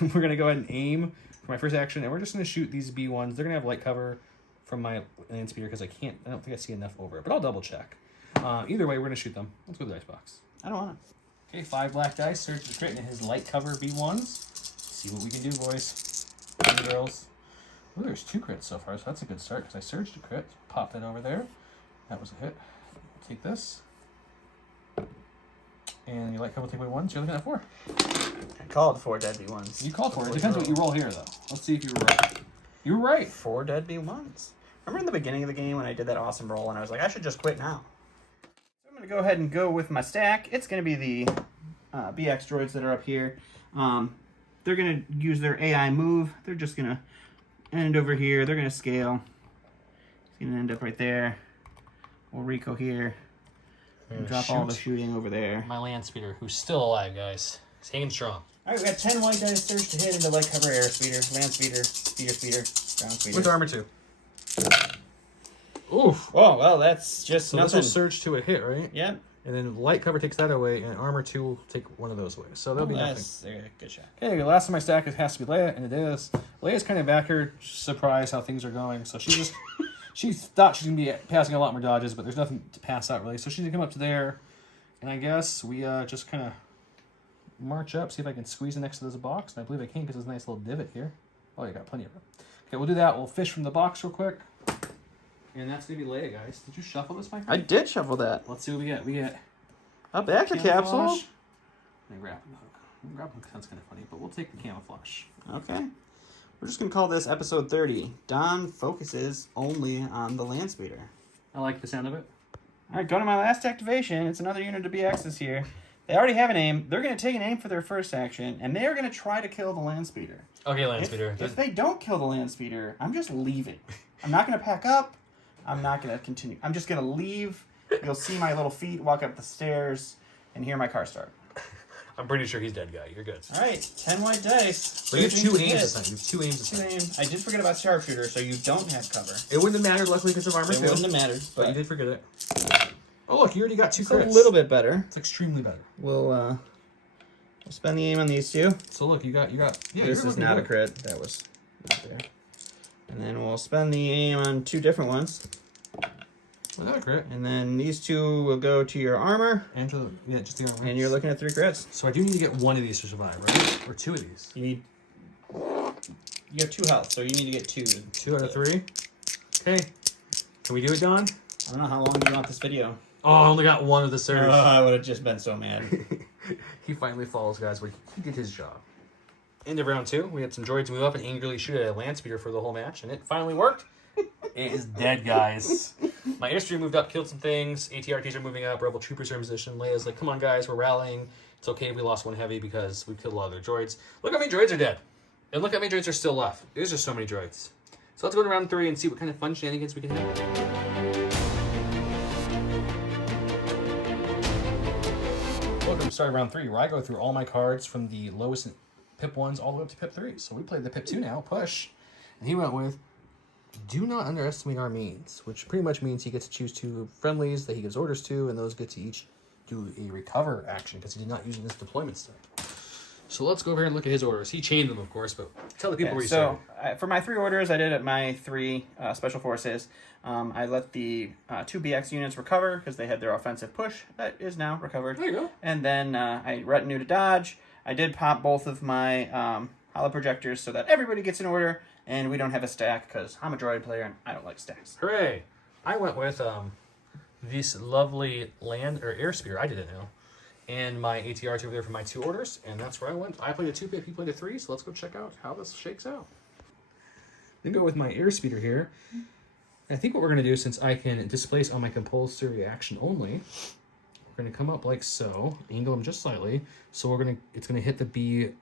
We're going to go ahead and aim for my first action, and we're just going to shoot these B1s. They're going to have light cover from my land speeder because I don't think I see enough over it, but I'll double check. Either way, we're going to shoot them. Let's go to the dice box. I don't want it. Okay, 5 black dice, search the crit, and his light cover B1s. See what we can do, boys and girls. Ooh, there's 2 crits so far, so that's a good start because I surged a crit. Pop that over there. That was a hit. Take this. And your light cover take away 1, so you're looking at 4. I called 4 dead B1s. You called for it. It depends what you roll here, though. Let's see if you were right. You were right. 4 dead B1s. Remember in the beginning of the game when I did that awesome roll and I was like, I should just quit now. So I'm going to go ahead and go with my stack. It's going to be the BX droids that are up here. They're going to use their AI move. They're just going to end over here. They're going to scale. It's going to end up right there. We'll Rico here. And drop all the shooting over there. My land speeder, who's still alive, guys. He's hanging strong. All right, we got 10 white dice surge to hit into light cover air speeder, land speeder, speeder, ground speeder. With armor 2. Oof. Oh, well, that's just So this nothing. will surge to a hit, right? Yep. And then light cover takes that away, and armor 2 will take one of those away. So that'll be nothing. That's a good shot. Okay, the last of my stack has to be Leia, and it is. Leia's kind of back here, surprised how things are going. So she just, she thought she's going to be passing a lot more dodges, but there's nothing to pass out really. So she's going to come up to there, and I guess we just kind of march up, see if I can squeeze it next to this box. And I believe I can because there's a nice little divot here. Oh, you got plenty of room. Okay, we'll do that. We'll fish from the box real quick. And that's going to be Leia, guys. Did you shuffle this, my friend? I did shuffle that. Let's see what we get. We get A back to capsule. camouflage. And grappling hook. Grappling hook sounds kind of funny, but we'll take the camouflage. Okay. We're just going to call this episode 30. Don focuses only on the land speeder. I like the sound of it. All right, go to my last activation. It's another unit of BXs here. They already have an aim. They're going to take an aim for their first action, and they are going to try to kill the land speeder. Okay, land speeder. If they don't kill the land speeder, I'm just leaving. I'm not going to pack up. I'm not going to continue. I'm just going to leave. You'll see my little feet walk up the stairs and hear my car start. I'm pretty sure he's dead, guy. You're good. All right, 10 white dice. But you have 2 Hit. aims this time. You have 2 aims this Two time. aim. I did forget about sharpshooter, so you don't have cover. It wouldn't have mattered, luckily, because of armor It 2. wouldn't have mattered, But you did forget it. Oh, look, you already got 2 it's crits. a little bit better. It's extremely better. We'll spend the aim on these two. So look, you got. Yeah, This you're is looking not a good. crit. That was not there. And then we'll spend the aim on 2 different ones. Well, not a crit. And then these 2 will go to your armor. And to the, just the armor. And you're looking at 3 crits. So I do need to get 1 of these to survive, right? Or 2 of these. You have 2 health, so you need to get 2. 2 out of 3. Okay. Can we do it, Don? I don't know how long you want this video. Oh, I only got 1 of the surge. I would have just been so mad. He finally falls, guys, but he did his job. End of round 2, we had some droids move up and angrily shoot at a land speeder for the whole match, and it finally worked. It is dead, guys. My airstream moved up, killed some things. ATRTs are moving up. Rebel troopers are in position. Leia's like, come on, guys, we're rallying. It's okay if we lost 1 heavy because we killed a lot of their droids. Look how many droids are dead. And look how many droids are still left. There's just so many droids. So let's go to round 3 and see what kind of fun shenanigans we can have. Welcome to starting round 3, where I go through all my cards from the lowest pip 1s all the way up to pip 3. So we played the pip 2 now, push. And he went with, do not underestimate our means, which pretty much means he gets to choose 2 friendlies that he gives orders to, and those get to each do a recover action because he did not use it in his deployment step. So let's go over here and look at his orders. He chained them, of course, but tell the people where you started. So for my 3 orders, I did at my 3 special forces. I let the 2 BX units recover because they had their offensive push. That is now recovered. There you go. And then I retinue to dodge. I did pop both of my holo projectors so that everybody gets an order, And we don't have a stack because I'm a droid player and I don't like stacks. Hooray! I went with this lovely land or airspeeder. I didn't know. And my ATRs over there for my 2 orders, and that's where I went. I played a 2-pip, he played a 3, so let's go check out how this shakes out. Then go with my airspeeder here. I think what we're going to do, since I can displace on my compulsory action only, we're going to come up like so, angle them just slightly. So it's going to hit the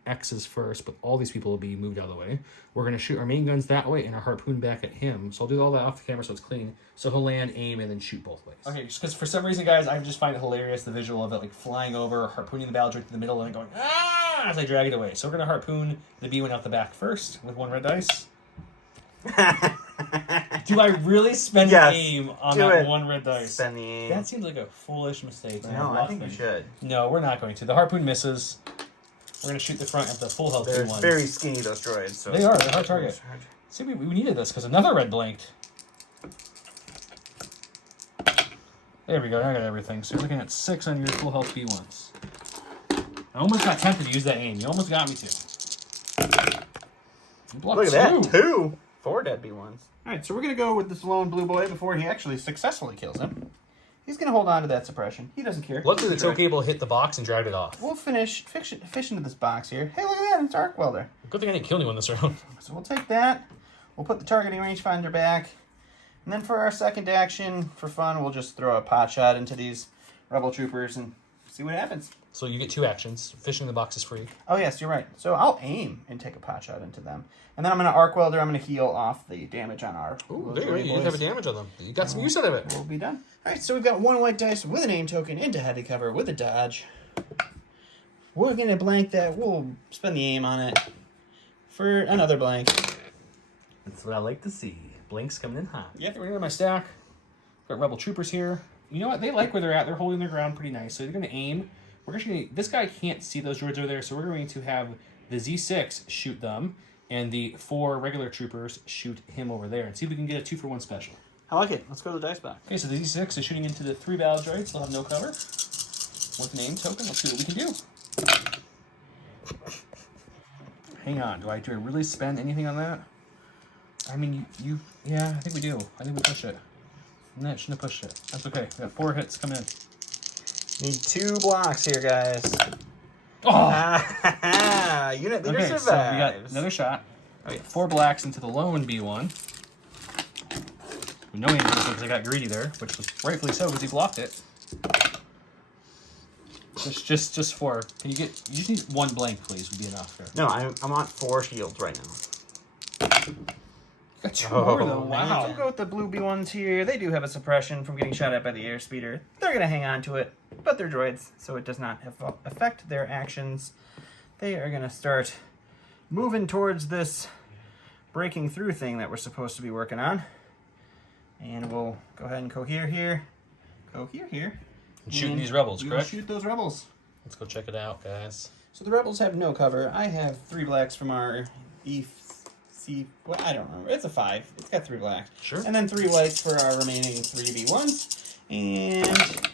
BXs first, but all these people will be moved out of the way. We're going to shoot our main guns that way and our harpoon back at him. So I'll do all that off the camera so it's clean. So he'll land, aim, and then shoot both ways. Okay, just because for some reason, guys, I just find it hilarious, the visual of it, like flying over, harpooning the battle droid to the middle, and then going, ah, as I drag it away. So we're going to harpoon the B1 out the back first with 1 red dice. Do I really spend Yes, aim on do that it. 1 red dice? Spend the aim. That seems like a foolish mistake. No, I think you should. No, we're not going to. The harpoon misses. We're going to shoot the front of the full health They're B1. very skinny, those droids. So They are. They're hard target. See, we needed this because another red blanked. There we go. I got everything. So you're looking at 6 on your full health B1s. I almost got tempted to use that aim. You almost got me to. Look at that. 2. 4 dead B1s. Alright, so we're going to go with this lone blue boy before he actually successfully kills him. He's going to hold on to that suppression. He doesn't care. Luckily, the choke able hit the box and dragged it off. We'll fish into this box here. Hey, look at that. It's Arc Welder. Good thing I didn't kill anyone this round. So we'll take that. We'll put the targeting rangefinder back. And then for our second action, for fun, we'll just throw a pot shot into these rebel troopers and see what happens. So you get 2 actions. Fishing the box is free. Oh, yes, you're right. So I'll aim and take a pot shot into them. And then I'm going to Arc Welder. I'm going to heal off the damage on our... Ooh, there you go. You didn't have a damage on them. You got some use out of it. We'll be done. All right, so we've got 1 white dice with an aim token into heavy cover with a dodge. We're going to blank that. We'll spend the aim on it for another blank. That's what I like to see. Blinks coming in hot. Yep, we're into my stack. Got rebel troopers here. You know what? They like where they're at. They're holding their ground pretty nice. So they're going to aim. We're actually this guy can't see those droids over there, so we're going to have the Z6 shoot them, and the 4 regular troopers shoot him over there, and see if we can get a 2-for-1 special. I like it. Let's go to the dice box. Okay, so the Z6 is shooting into the 3 battle droids. They'll have no cover. With an aim token, let's see what we can do. Hang on, do I really spend anything on that? I mean, yeah, I think we do. I think we push it. And that shouldn't have pushed it. That's okay. We got 4 hits come in. Need 2 blocks here, guys. Oh! Unit leader Okay, survives. so we got another shot. Okay. 4 blacks into the lone B1. We know he didn't do this because I got greedy there, which was rightfully so because he blocked it. Just 4. Can you get? You just need 1 blank, please. Would be enough. Here. No, I'm on 4 shields right now. You got 2 more though. Man. Wow. We'll go with the blue B1s here. They do have a suppression from getting shot at by the airspeeder. They're going to hang on to it, but they're droids, so it does not affect their actions. They are going to start moving towards this breaking through thing that we're supposed to be working on. And we'll go ahead and cohere here. Cohere here. And shooting these rebels, we'll correct? shoot those rebels. Let's go check it out, guys. So the rebels have no cover. I have 3 blacks from our well, I don't remember. It's a 5. It's got 3 blacks. Sure. And then 3 whites for our remaining 3 B1s. And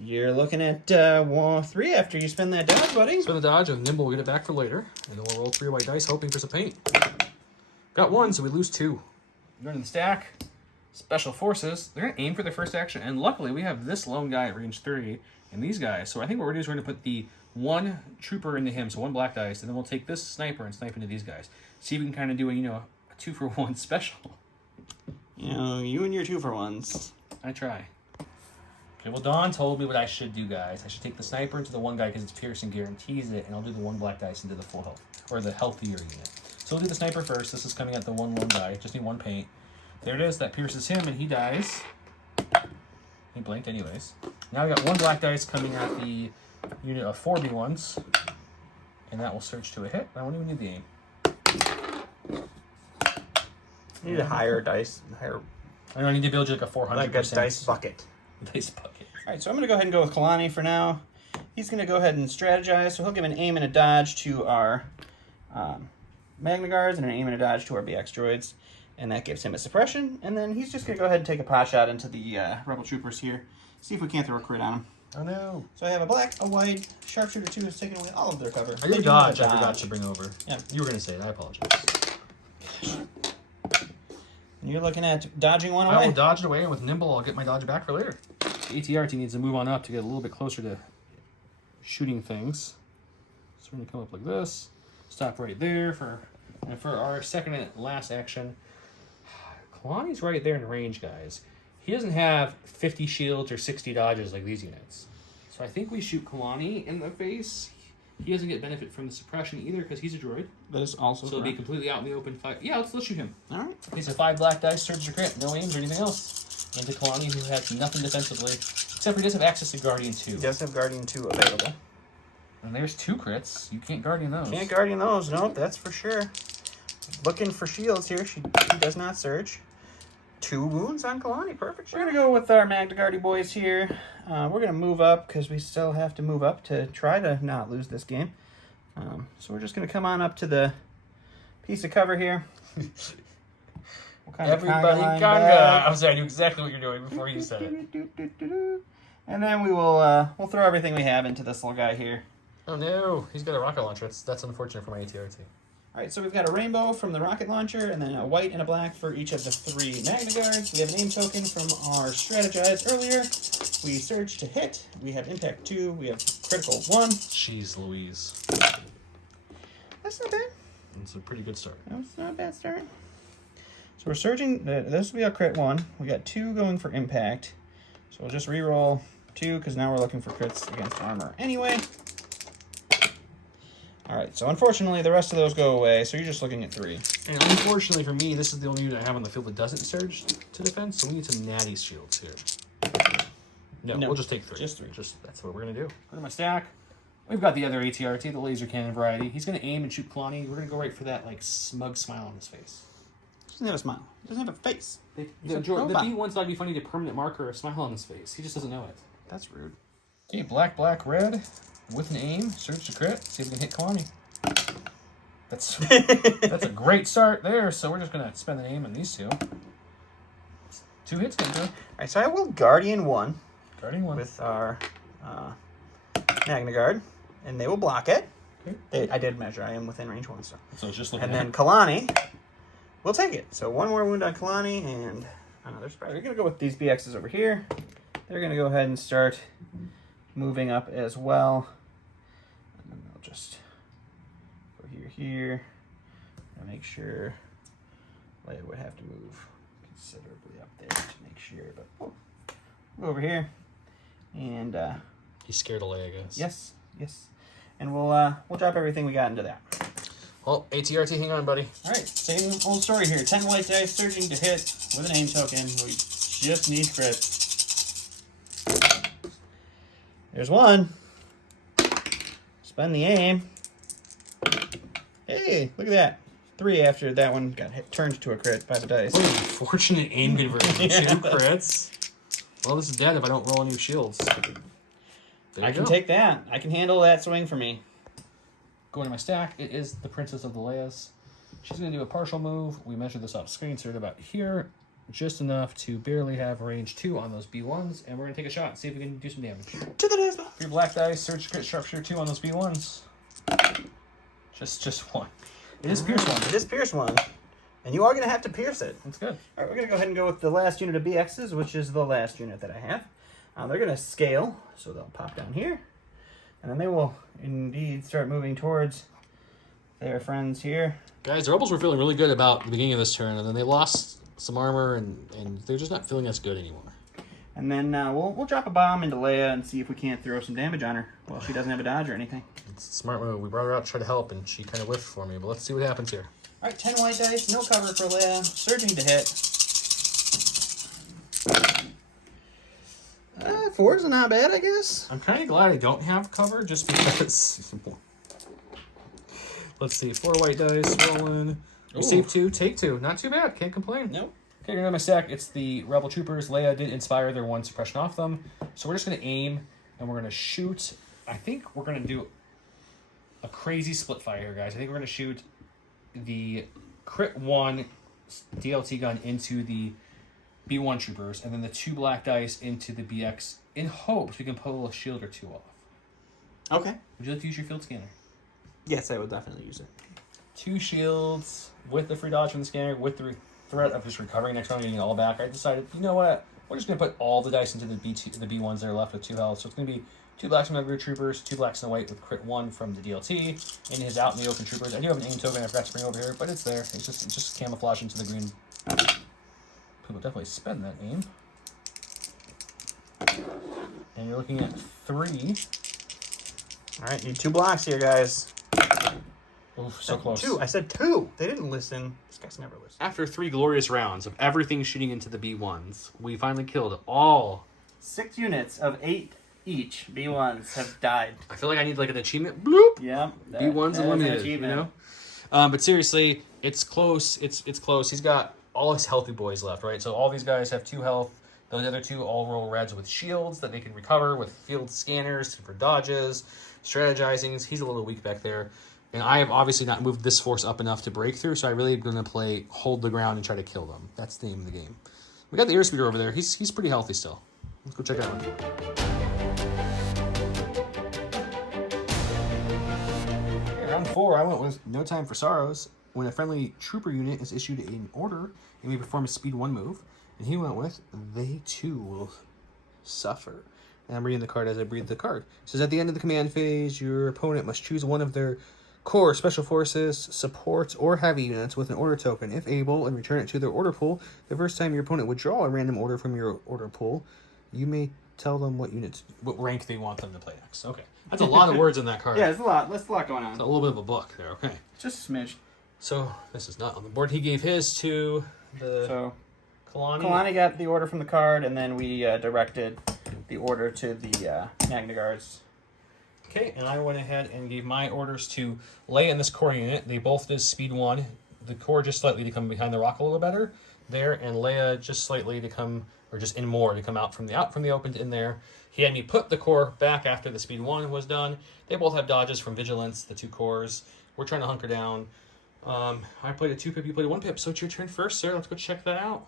you're looking at 3 after you spend that dodge, buddy. Spin the dodge and nimble. We'll get it back for later, and then we'll roll 3 white dice, hoping for some paint. Got 1, so we lose 2. Going to the stack. Special forces. They're going to aim for their first action, and luckily we have this lone guy at range 3 and these guys. So I think what we're going to do is we're going to put the 1 trooper into him, so 1 black dice, and then we'll take this sniper and snipe into these guys. See if we can kind of do a 2-for-1 special. You know, you and your 2-for-1s. I try. Okay, well, Dawn told me what I should do, guys. I should take the sniper into the 1 guy because it's piercing guarantees it, and I'll do the 1 black dice into the full health, or the healthier unit. So we'll do the sniper first. This is coming at the 1 lone guy. Just need 1 paint. There it is. That pierces him, and he dies. He blinked anyways. Now we got 1 black dice coming at the unit of 4 B1s, and that will surge to a hit. I won't even need the aim. You need a higher dice. I need to build you like a 400%. Like a dice bucket. Dice bucket. All right, so I'm going to go ahead and go with Kalani for now. He's going to go ahead and strategize. So he'll give an aim and a dodge to our Magna Guards and an aim and a dodge to our BX droids. And that gives him a suppression. And then he's just going to go ahead and take a pot shot into the Rebel Troopers here. See if we can't throw a crit on him. Oh, no. So I have a black, a white, Sharpshooter 2 has taken away all of their cover. I did They do dodge. have a I forgot to bring over. Yeah. You were going to say it. I apologize. And you're looking at dodging one I away. will dodge it away, and with Nimble, I'll get my dodge back for later. ATRT needs to move on up to get a little bit closer to shooting things. So we're going to come up like this. Stop right there for our second and last action. Kalani's right there in range, guys. He doesn't have 50 shields or 60 dodges like these units. So I think we shoot Kalani in the face. He doesn't get benefit from the suppression either because he's a droid. That is also So he'll be completely out in the open fight. Yeah, let's shoot him. All right. He's a 5 black dice, surge or crit, no aims or anything else. Into Kalani, who has nothing defensively, except for he does have access to Guardian 2. He does have Guardian 2 available. And there's 2 crits. You can't Guardian those. Can't Guardian those. Nope, that's for sure. Looking for shields here. She does not surge. 2 wounds on Kalani. Perfect. We're going to go with our Magna Guardi boys here. We're going to move up because we still have to move up to try to not lose this game. So we're just going to come on up to the piece of cover here. Everybody conga. I'm sorry, I knew exactly what you're doing before you said it. And then we will we'll throw everything we have into this little guy here. Oh no, he's got a rocket launcher. That's unfortunate for my ATRT. All right, so we've got a rainbow from the rocket launcher, and then a white and a black for each of the 3 Magna Guards. We have an aim token from our strategize earlier. We surge to hit. We have impact 2. We have critical 1. Jeez Louise. That's not bad. It's a pretty good start. That's not a bad start. So we're surging. This will be a crit 1. We got 2 going for impact. So we'll just re-roll 2 because now we're looking for crits against armor anyway. All right, so unfortunately, the rest of those go away, so you're just looking at 3. And unfortunately for me, this is the only unit I have on the field that doesn't surge to defense, so we need some natty shields here. No, we'll just take 3. Just 3. That's what we're going to do. Go to my stack. We've got the other ATRT, the laser cannon variety. He's going to aim and shoot Kalani. We're going to go right for that like smug smile on his face. He doesn't have a smile. He doesn't have a face. The robot. B1's got to be funny to permanent marker a smile on his face. He just doesn't know it. That's rude. Okay, black, black, red. With an aim, search the crit, see if we can hit Kalani. That's a great start there, so we're just going to spend an aim on these 2. 2 hits can do. All right, so I will Guardian 1. Guardian 1. With our Magna Guard, and they will block it. Okay. I did measure. I am within range 1, so. So it's just looking And at then Kalani will take it. So 1 more wound on Kalani, and another sprite. We're going to go with these BXs over here. They're going to go ahead and start moving up as well. And then they'll just go here, and make sure Leia would have to move considerably up there to make sure. But we'll go over here, and he's scared of Leia, I guess. yes, and we'll drop everything we got into that. Well, ATRT, hang on, buddy. All right, same old story here. 10 white dice, surging to hit with an aim token. We just need crits. There's 1. Spend the aim. Hey, look at that. 3 after that one got turned to a crit by the dice. What an unfortunate aim conversion. Yeah. 2 crits. Well, this is dead if I don't roll any shields. There I you can go. take that. I can handle that swing for me. Going to my stack, it is the Princess of the Leias. She's going to do a partial move. We measured this off screen, so it's about here. Just enough to barely have range 2 on those B1s, and we're going to take a shot and see if we can do some damage. To the dice box. 3 black dice, search crit sharpshooter 2 on those B1s. Just 1. It is Pierce 1. It is Pierce 1. And you are going to have to pierce it. That's good. All right, we're going to go ahead and go with the last unit of BXs, which is the last unit that I have. They're going to scale, so they'll pop down here. And then they will indeed start moving towards their friends here. Guys, the Rebels were feeling really good about the beginning of this turn, and then they lost some armor, and they're just not feeling as good anymore. And then we'll drop a bomb into Leia and see if we can't throw some damage on her. Well, she doesn't have a dodge or anything. It's a smart move. We brought her out to try to help, and she kind of whiffed for me, but let's see what happens here. All right, 10 white dice, no cover for Leia, surging to hit. 4 is not bad, I guess. I'm kind of glad I don't have cover, just because... Let's see, 4 white dice, rolling. Receive 2, take 2. Not too bad, can't complain. Nope. Okay, going to my stack, it's the Rebel Troopers. Leia did inspire their 1 suppression off them. So we're just going to aim, and we're going to shoot. I think we're going to do a crazy split fire here, guys. I think we're going to shoot the crit 1 DLT gun into the B1 Troopers, and then the 2 black dice into the BX in hopes we can pull a shield or 2 off. Okay. Would you like to use your field scanner? Yes, I would definitely use it. 2 shields with the free dodge from the scanner, with the threat of just recovering next round and getting it all back, I decided, you know what? We're just going to put all the dice into the B1s that are left with 2 health. So it's going to be 2 blacks from Regular Troopers, 2 blacks and a white with crit 1 from the DLT, and his out in the open Troopers. I do have an aim token I forgot to bring over here, but it's there. It's just camouflage into the green. People definitely spend that aim. And you're looking at 3. All right, need 2 blocks here, guys. Oof, so close. 2. I said 2. They didn't listen. These guys never listen. After 3 glorious rounds of everything shooting into the B1s, we finally killed all. 6 units of 8 each B1s have died. I feel like I need like an achievement. Bloop. Yeah. B1's eliminated. You know. But seriously, it's close. It's close. He's got all his healthy boys left, right? So all these guys have 2 health. Those other 2 all roll reds with shields that they can recover with field scanners for dodges, strategizings. He's a little weak back there. And I have obviously not moved this force up enough to break through, so I really am going to play hold the ground and try to kill them. That's the name of the game. We got the airspeeder over there. He's pretty healthy still. Let's go check it out. Okay, round 4, I went with No Time for Sorrows. When a friendly trooper unit is issued an order, it may perform a speed 1 move. And he went with They Too Will Suffer. And I'm reading the card as I breathe the card. It says, at the end of the command phase, your opponent must choose one of their core, special forces, support, or heavy units with an order token, if able, and return it to their order pool. The first time your opponent withdraw a random order from your order pool, you may tell them what rank they want them to play next. Okay. That's a lot of words in that card. Yeah, there's a lot. There's a lot going on. It's a little bit of a book there. Okay. Just a smidge. So, this is not on the board. He gave his to the... So, Kalani. Kalani got the order from the card, and then we directed the order to the Magna Guards. Okay, and I went ahead and gave my orders to Leia and this core unit. They both did speed 1. The core just slightly to come behind the rock a little better there, and Leia just slightly to come, or just in more to come out from the open to in there. He had me put the core back after the speed 1 was done. They both have dodges from Vigilance, the 2 cores. We're trying to hunker down. I played a 2-pip, you played a 1-pip, so it's your turn first, sir. Let's go check that out.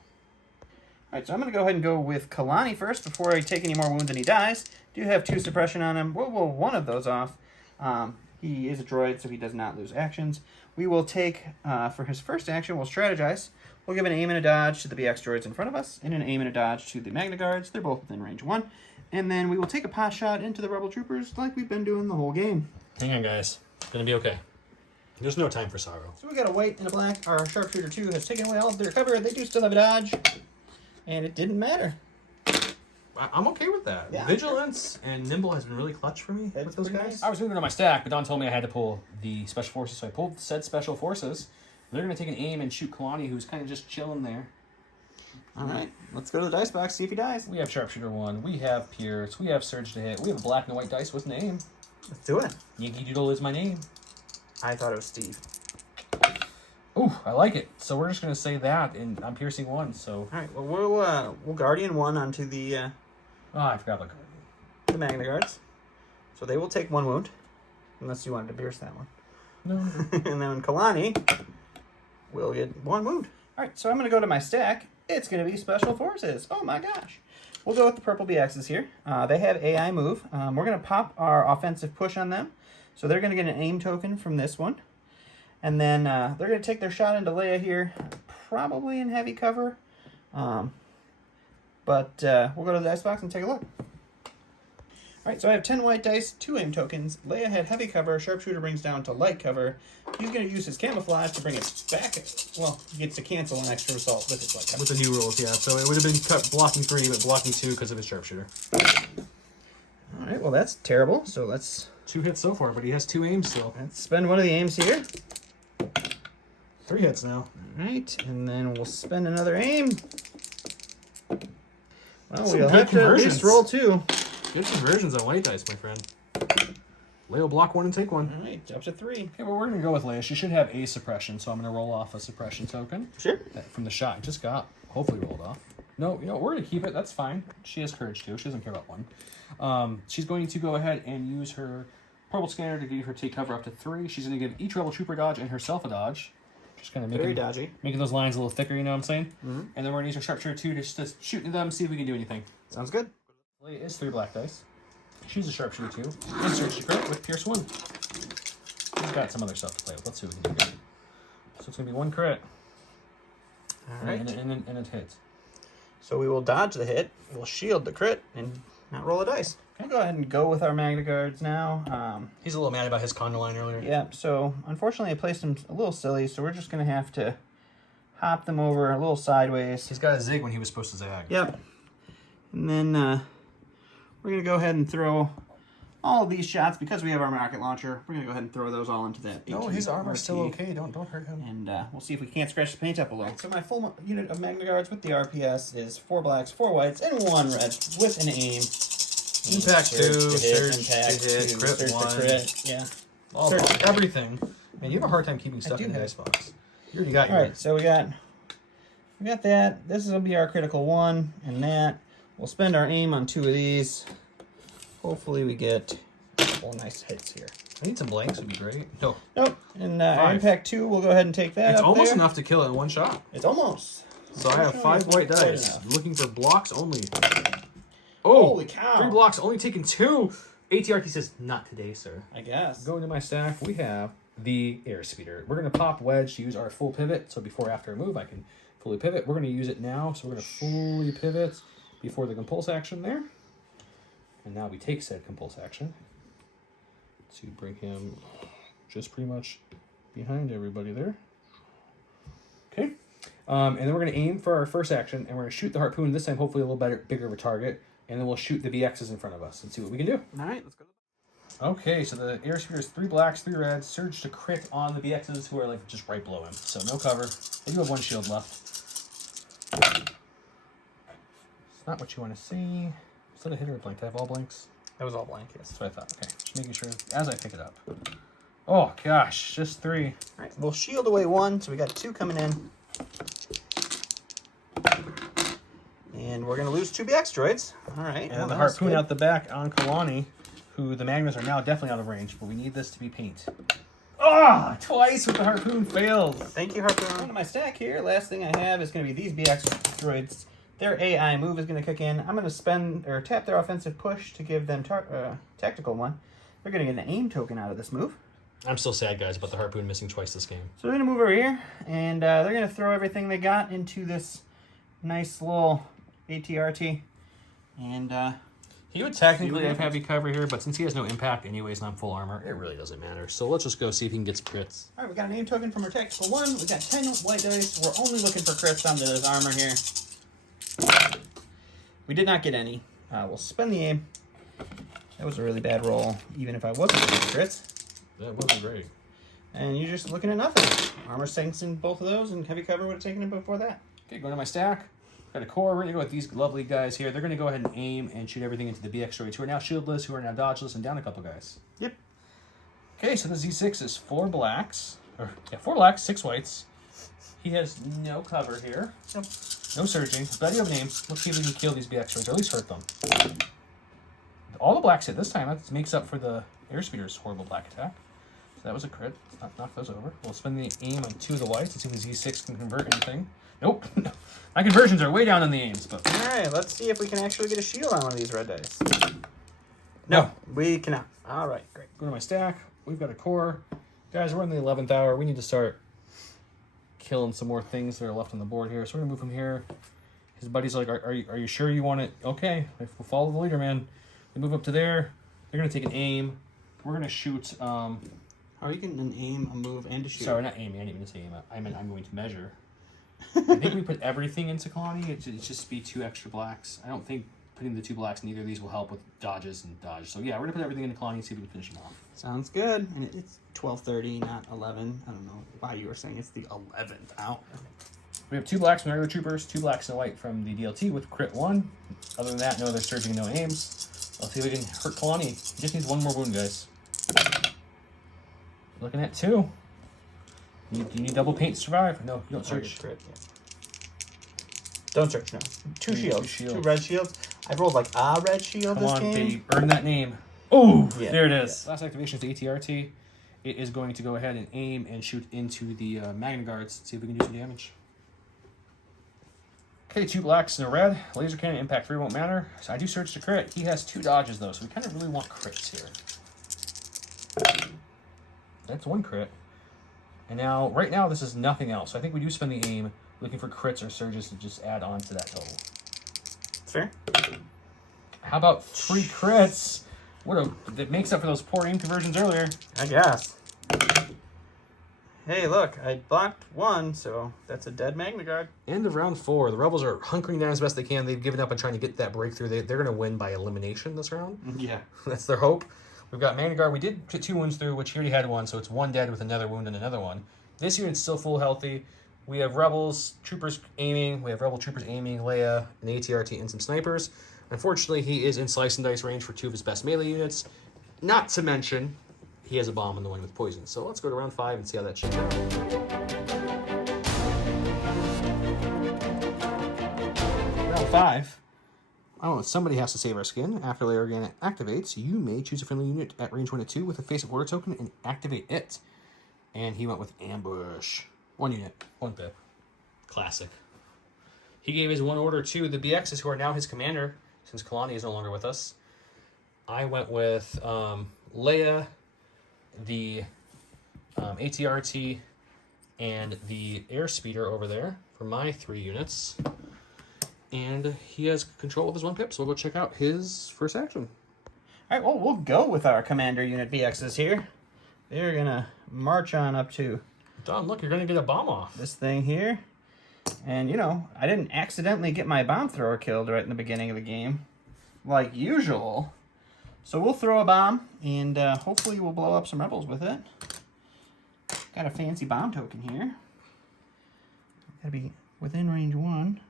All right, so I'm going to go ahead and go with Kalani first before I take any more wounds and he dies. Do have 2 suppression on him. We'll roll one of those off. He is a droid, so he does not lose actions. We will take, for his first action, we'll strategize. We'll give an aim and a dodge to the BX droids in front of us, and an aim and a dodge to the Magna Guards. They're both within range 1. And then we will take a pot shot into the Rebel Troopers like we've been doing the whole game. Hang on, guys. It's going to be okay. There's no time for sorrow. So we got a white and a black. Our sharpshooter 2 has taken away all of their cover. They do still have a dodge. And it didn't matter. I'm okay with that. Yeah. Vigilance and Nimble has been really clutch for me with those guys. Nice. I was moving to my stack, but Don told me I had to pull the Special Forces, so I pulled said Special Forces. They're going to take an aim and shoot Kalani, who's kind of just chilling there. All right, let's go to the dice box, see if he dies. We have Sharpshooter 1, we have Pierce, we have Surge to hit, we have a black and a white dice with an aim. Let's do it. Yankee Doodle is my name. I thought it was Steve. Ooh, I like it. So we're just going to say that, and I'm piercing 1, so... All right, well, we'll Guardian 1 onto the I forgot about the Magna Guards. So they will take 1 wound, unless you wanted to pierce that one. No. And then Kalani will get 1 wound. All right, so I'm going to go to my stack. It's going to be Special Forces. Oh my gosh. We'll go with the purple BXs here. They have AI move. We're going to pop our offensive push on them. So they're going to get an aim token from this one. And then they're going to take their shot into Leia here, probably in heavy cover. But we'll go to the dice box and take a look. All right, so I have 10 white dice, 2 aim tokens. Leia had heavy cover. Sharpshooter brings down to light cover. He's going to use his camouflage to bring it back. Well, he gets to cancel an extra assault with his light cover. With the new rules, yeah. So it would have been cut blocking 3, but blocking 2 because of his Sharpshooter. All right, well, that's terrible. So let's 2 hits so far, but he has 2 aims still. spend one of the aims here. 3 hits now. All right, and then we'll spend another aim. Well, Some we'll good have to at conversions. least roll 2. Good conversions on white dice, my friend. Leia block 1 and take 1. All right, up to 3. Okay, well, we're going to go with Leia. She should have a suppression, so I'm going to roll off a suppression token. Sure. That from the shot I just got. Hopefully rolled off. No, you know, we're going to keep it. That's fine. She has courage, too. She doesn't care about 1. She's going to go ahead and use her purple scanner to give her take cover up to 3. She's going to give each Rebel Trooper dodge and herself a dodge. Just kind of Very dodgy. making those lines a little thicker, you know what I'm saying? Mm-hmm. And then we're going to use our Sharpshooter 2 to just shoot into them, see if we can do anything. Sounds good. Leia is 3 black dice. She's a Sharpshooter 2. And Surge to crit with Pierce 1. She's got some other stuff to play with. Let's see what we can do here. So it's going to be 1 crit. All right. And it hits. So we will dodge the hit, we'll shield the crit, and not roll a dice. We'll go ahead and go with our Magna Guards now. He's a little mad about his Condor line earlier. Yeah, so unfortunately I placed them a little silly, so we're just going to have to hop them over a little sideways. He's got a zig when he was supposed to zag. Yep. And then we're going to go ahead and throw all of these shots, because we have our rocket launcher, we're going to go ahead and throw those all into that. No, his armor's still okay. Don't hurt him. And we'll see if we can't scratch the paint up a little. So my full unit of Magna Guards with the RPS is 4 blacks, 4 whites, and 1 red with an aim. Impact 2, surge, impact hit, 2, crit surge 1. to crit. Yeah. Everything. Man, you have a hard time keeping stuff in the icebox. You already got all right, so we got that. This will be our critical 1, and that. We'll spend our aim on 2 of these. Hopefully we get a couple nice hits here. I need some blanks, would be great. No. Nope. And impact 2, we'll go ahead and take that. It's up almost there. enough to kill it in one shot. It's almost. So I have 5 white Quite dice. enough. Looking for blocks only. Oh, Holy cow. 3 blocks, only taking 2. ATRT says, not today, sir. I guess. Go into my stack. We have the airspeeder. We're going to pop wedge to use our full pivot. So before after a move, I can fully pivot. We're going to use it now. So we're going to fully pivot before the compulse action there. And now we take said compulse action to bring him just pretty much behind everybody there. Okay. And then we're going to aim for our first action, and we're going to shoot the harpoon, this time hopefully a little bigger of a target, and then we'll shoot the BXs in front of us and see what we can do. All right, let's go. Okay, so the airspeeder is 3 blacks, 3 reds, surge to crit on the BXs who are like just right below him. So no cover. They do have 1 shield left. It's not what you want to see. Is that a hit or a blank? Do I have all blanks? That was all blank, yes. That's what I thought. Okay, just making sure as I pick it up. Oh gosh, just 3. All right, we'll shield away 1, so we got 2 coming in. And we're going to lose 2 BX droids. All right. And then the harpoon out the back on Kalani, who the Magnus are now definitely out of range, but we need this to be paint. Ah, twice with the harpoon fails. Thank you, harpoon. Onto my stack here. Last thing I have is going to be these BX droids. Their AI move is going to kick in. I'm going to spend or tap their offensive push to give them tactical 1. They're going to get an aim token out of this move. I'm still sad, guys, about the harpoon missing twice this game. So they're going to move over here, and they're going to throw everything they got into this nice little ATRT. And he would technically have heavy cover here, but since he has no impact anyways and I'm full armor, it really doesn't matter. So let's just go see if he can get some crits. all right, we got an aim token from our tactical 1. We got 10 white dice. We're only looking for crits onto his armor here. We did not get any. We'll spend the aim. That was a really bad roll, even if I wasn't getting crits. That wasn't great. And you're just looking at nothing. Armor sinks in both of those, and heavy cover would have taken it before that. Okay, going to my stack. Got a core. We're going to go with these lovely guys here. They're going to go ahead and aim and shoot everything into the BX droids, who are now shieldless, who are now dodgeless, and down a couple guys. Yep. Okay, so the Z6 is 4 blacks. 4 blacks, 6 whites. He has no cover here. Yep. No surging. But I do have names. Let's see if we can kill these BX droids, or at least hurt them. All the blacks hit this time. That makes up for the airspeeder's horrible black attack. So that was a crit. Let's knock those over. We'll spend the aim on 2 of the whites and see if the Z6 can convert anything. Nope. My conversions are way down on the aims, but All right, let's see if we can actually get a shield on one of these red dice. No, we cannot. All right, great. go to my stack. We've got a core. Guys, we're in the 11th hour. We need to start killing some more things that are left on the board here. So we're going to move him here. His buddy's like, are you sure you want it? Okay, we'll follow the leader, man. They move up to there. They're going to take an aim. We're going to shoot... How are you getting an aim, a move, and a shoot? Sorry, not aiming. I didn't mean to say aim. I meant I'm going to measure. I think we put everything into Kalani. It's just be 2 extra blacks. I don't think putting the 2 blacks in either of these will help with dodges and dodge. So yeah, we're going to put everything into Kalani and see if we can finish him off. Sounds good. And it's 12:30, not 11. I don't know why you were saying it's the 11th hour. We have 2 blacks from the regular troopers, 2 blacks and a white from the DLT with crit 1. Other than that, no other surging, no aims. Let's see if we can hurt Kalani. He just needs 1 more wound, guys. Looking at 2. You need double paint to survive? No, you don't search. Crit, yeah. Don't search, no. 2 You need shields. 2 shields. 2 red shields. I've rolled like a red shield Come this on, game. baby. Earn that name. Oh, Yeah. there it is. Last activation is the ATRT. It is going to go ahead and aim and shoot into the Magna Guards. See if we can do some damage. Okay, 2 blacks and a red. Laser cannon impact 3 won't matter. So I do search to crit. He has 2 dodges though, so we kind of really want crits here. That's 1 crit. And now, right now, this is nothing else. So I think we do spend the aim looking for crits or surges to just add on to that total. It's fair. How about 3 crits? That makes up for those poor aim conversions earlier. I guess. Hey, look, I blocked 1, so that's a dead Magna Guard. End of round 4. The Rebels are hunkering down as best they can. They've given up on trying to get that breakthrough. They're going to win by elimination this round. Yeah. That's their hope. We've got Magna Guard. We did put 2 wounds through, which he already had 1, so it's 1 dead with another wound and another one. This unit's still full healthy. We have Rebels, Troopers aiming. We have Rebel Troopers aiming, Leia, an ATRT, and some snipers. Unfortunately, he is in slice and dice range for 2 of his best melee units. Not to mention, he has a bomb on the one with poison. So let's go to round 5 and see how that shakes out. Round 5. Oh, somebody has to save our skin. After Leia Organa activates, you may choose a friendly unit at range 1 to 2 with a face of order token and activate it. And he went with Ambush. 1 unit, 1 pip. Classic. He gave his 1 order to the BXs, who are now his commander, since Kalani is no longer with us. I went with Leia, the ATRT, and the airspeeder over there for my 3 units. And he has control of his 1 pip, so we'll go check out his first action. All right, well, we'll go with our commander unit BXs here. They're going to march on up to Don, look, you're going to get a bomb off. this thing here. And, you know, I didn't accidentally get my bomb thrower killed right in the beginning of the game, like usual. So we'll throw a bomb, and hopefully we'll blow up some rebels with it. Got a fancy bomb token here. Gotta be within range 1.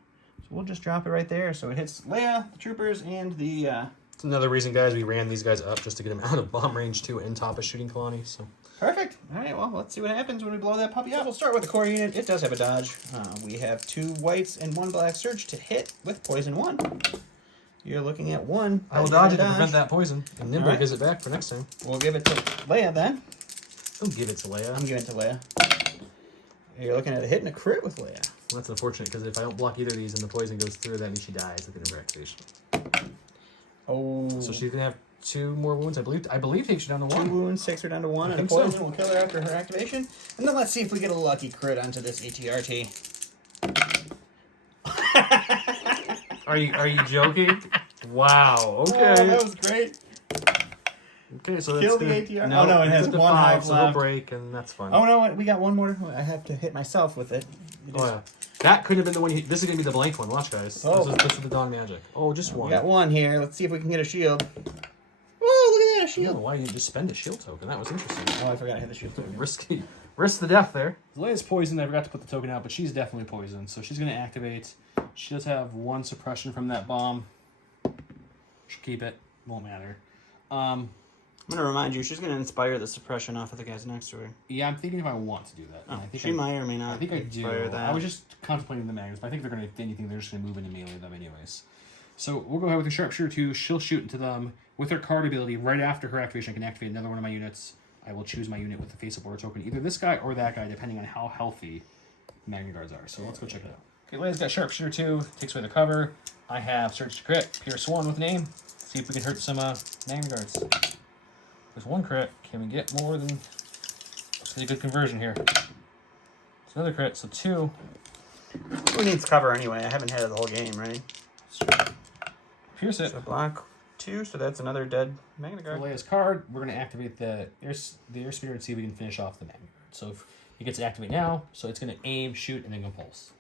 So we'll just drop it right there. So it hits Leia, the troopers, and the... It's another reason, guys, we ran these guys up just to get them out of bomb range 2 and top of shooting Kalani. So Perfect. All right, well, let's see what happens when we blow that puppy up. We'll start with the core unit. It does have a dodge. We have 2 whites and 1 black surge to hit with poison 1. You're looking at 1. I will dodge it to prevent that poison. And Nimble Right. gives it back for next time. We'll give it to Leia then. Don't give it to Leia. I'm giving it to Leia. You're looking at a hit and a crit with Leia. Well, that's unfortunate, because if I don't block either of these and the poison goes through, that means she dies at the end of her activation. Oh. So she's going to have 2 more wounds. I believe takes her down to 2 1. wounds, takes her down to 1, and a think so. poison will kill her after her activation. And then let's see if we get a lucky crit onto this ATRT. Are you joking? Wow. Okay. Oh, that was great. Okay, so Kill that's the ATR. No, Oh, no, it has it's up to 1 5, health so he'll left. break, and that's fine. Oh, no, we got 1 more. I have to hit myself with it. Oh, yeah. That could have been the one. This is going to be the blank one. Watch, guys. Oh. This is the Dawn Magic. Oh, just We 1. got 1 here. Let's see if we can get a shield. Oh, look at that, a I don't shield. know why you didn't just spend a shield token. That was interesting. Oh, I forgot I had the shield token. Risk the death there. Leia's poisoned. I forgot to put the token out, but she's definitely poisoned. So she's going to activate. She does have 1 suppression from that bomb. Should keep it. Won't matter. I'm going to remind you, she's going to inspire the suppression off of the guys next to her. Yeah, I'm thinking if I want to do that. Oh, I think she might or may not I think I do. inspire that. I was just contemplating the magnets, but I think they're going to, if anything, they're just going to move into melee them anyways. So we'll go ahead with the Sharpshooter 2. She'll shoot into them. With her card ability, right after her activation, I can activate another one of my units. I will choose my unit with the face of order token, either this guy or that guy, depending on how healthy Magna Guards are. So let's go check it out. Okay, Leia's got Sharpshooter 2, takes away the cover. I have Surge to Crit, Pierce 1 with name. See if we can hurt some Magna Guards. There's 1 crit. Can we get more than... Let's get a good conversion here. It's another crit, so 2. Who needs cover anyway? I haven't had it the whole game, right? Pierce it. So block 2, so that's another dead Magna For Guard. Leia's card, we're going to activate the airspeeder and see if we can finish off the Magna Guard. So if he gets to activate now, so it's going to aim, shoot, and then go pulse.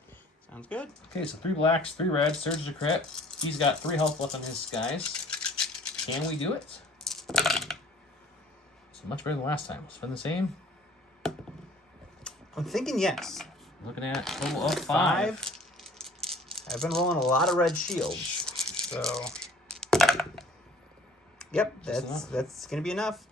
Sounds good. Okay, so 3 blacks, 3 reds, surges a crit. He's got 3 health left on his guys. Can we do it? So much better than last time. Spend the same. I'm thinking yes. Looking at total of 5. I've been rolling a lot of red shields, so yep, that's gonna be enough.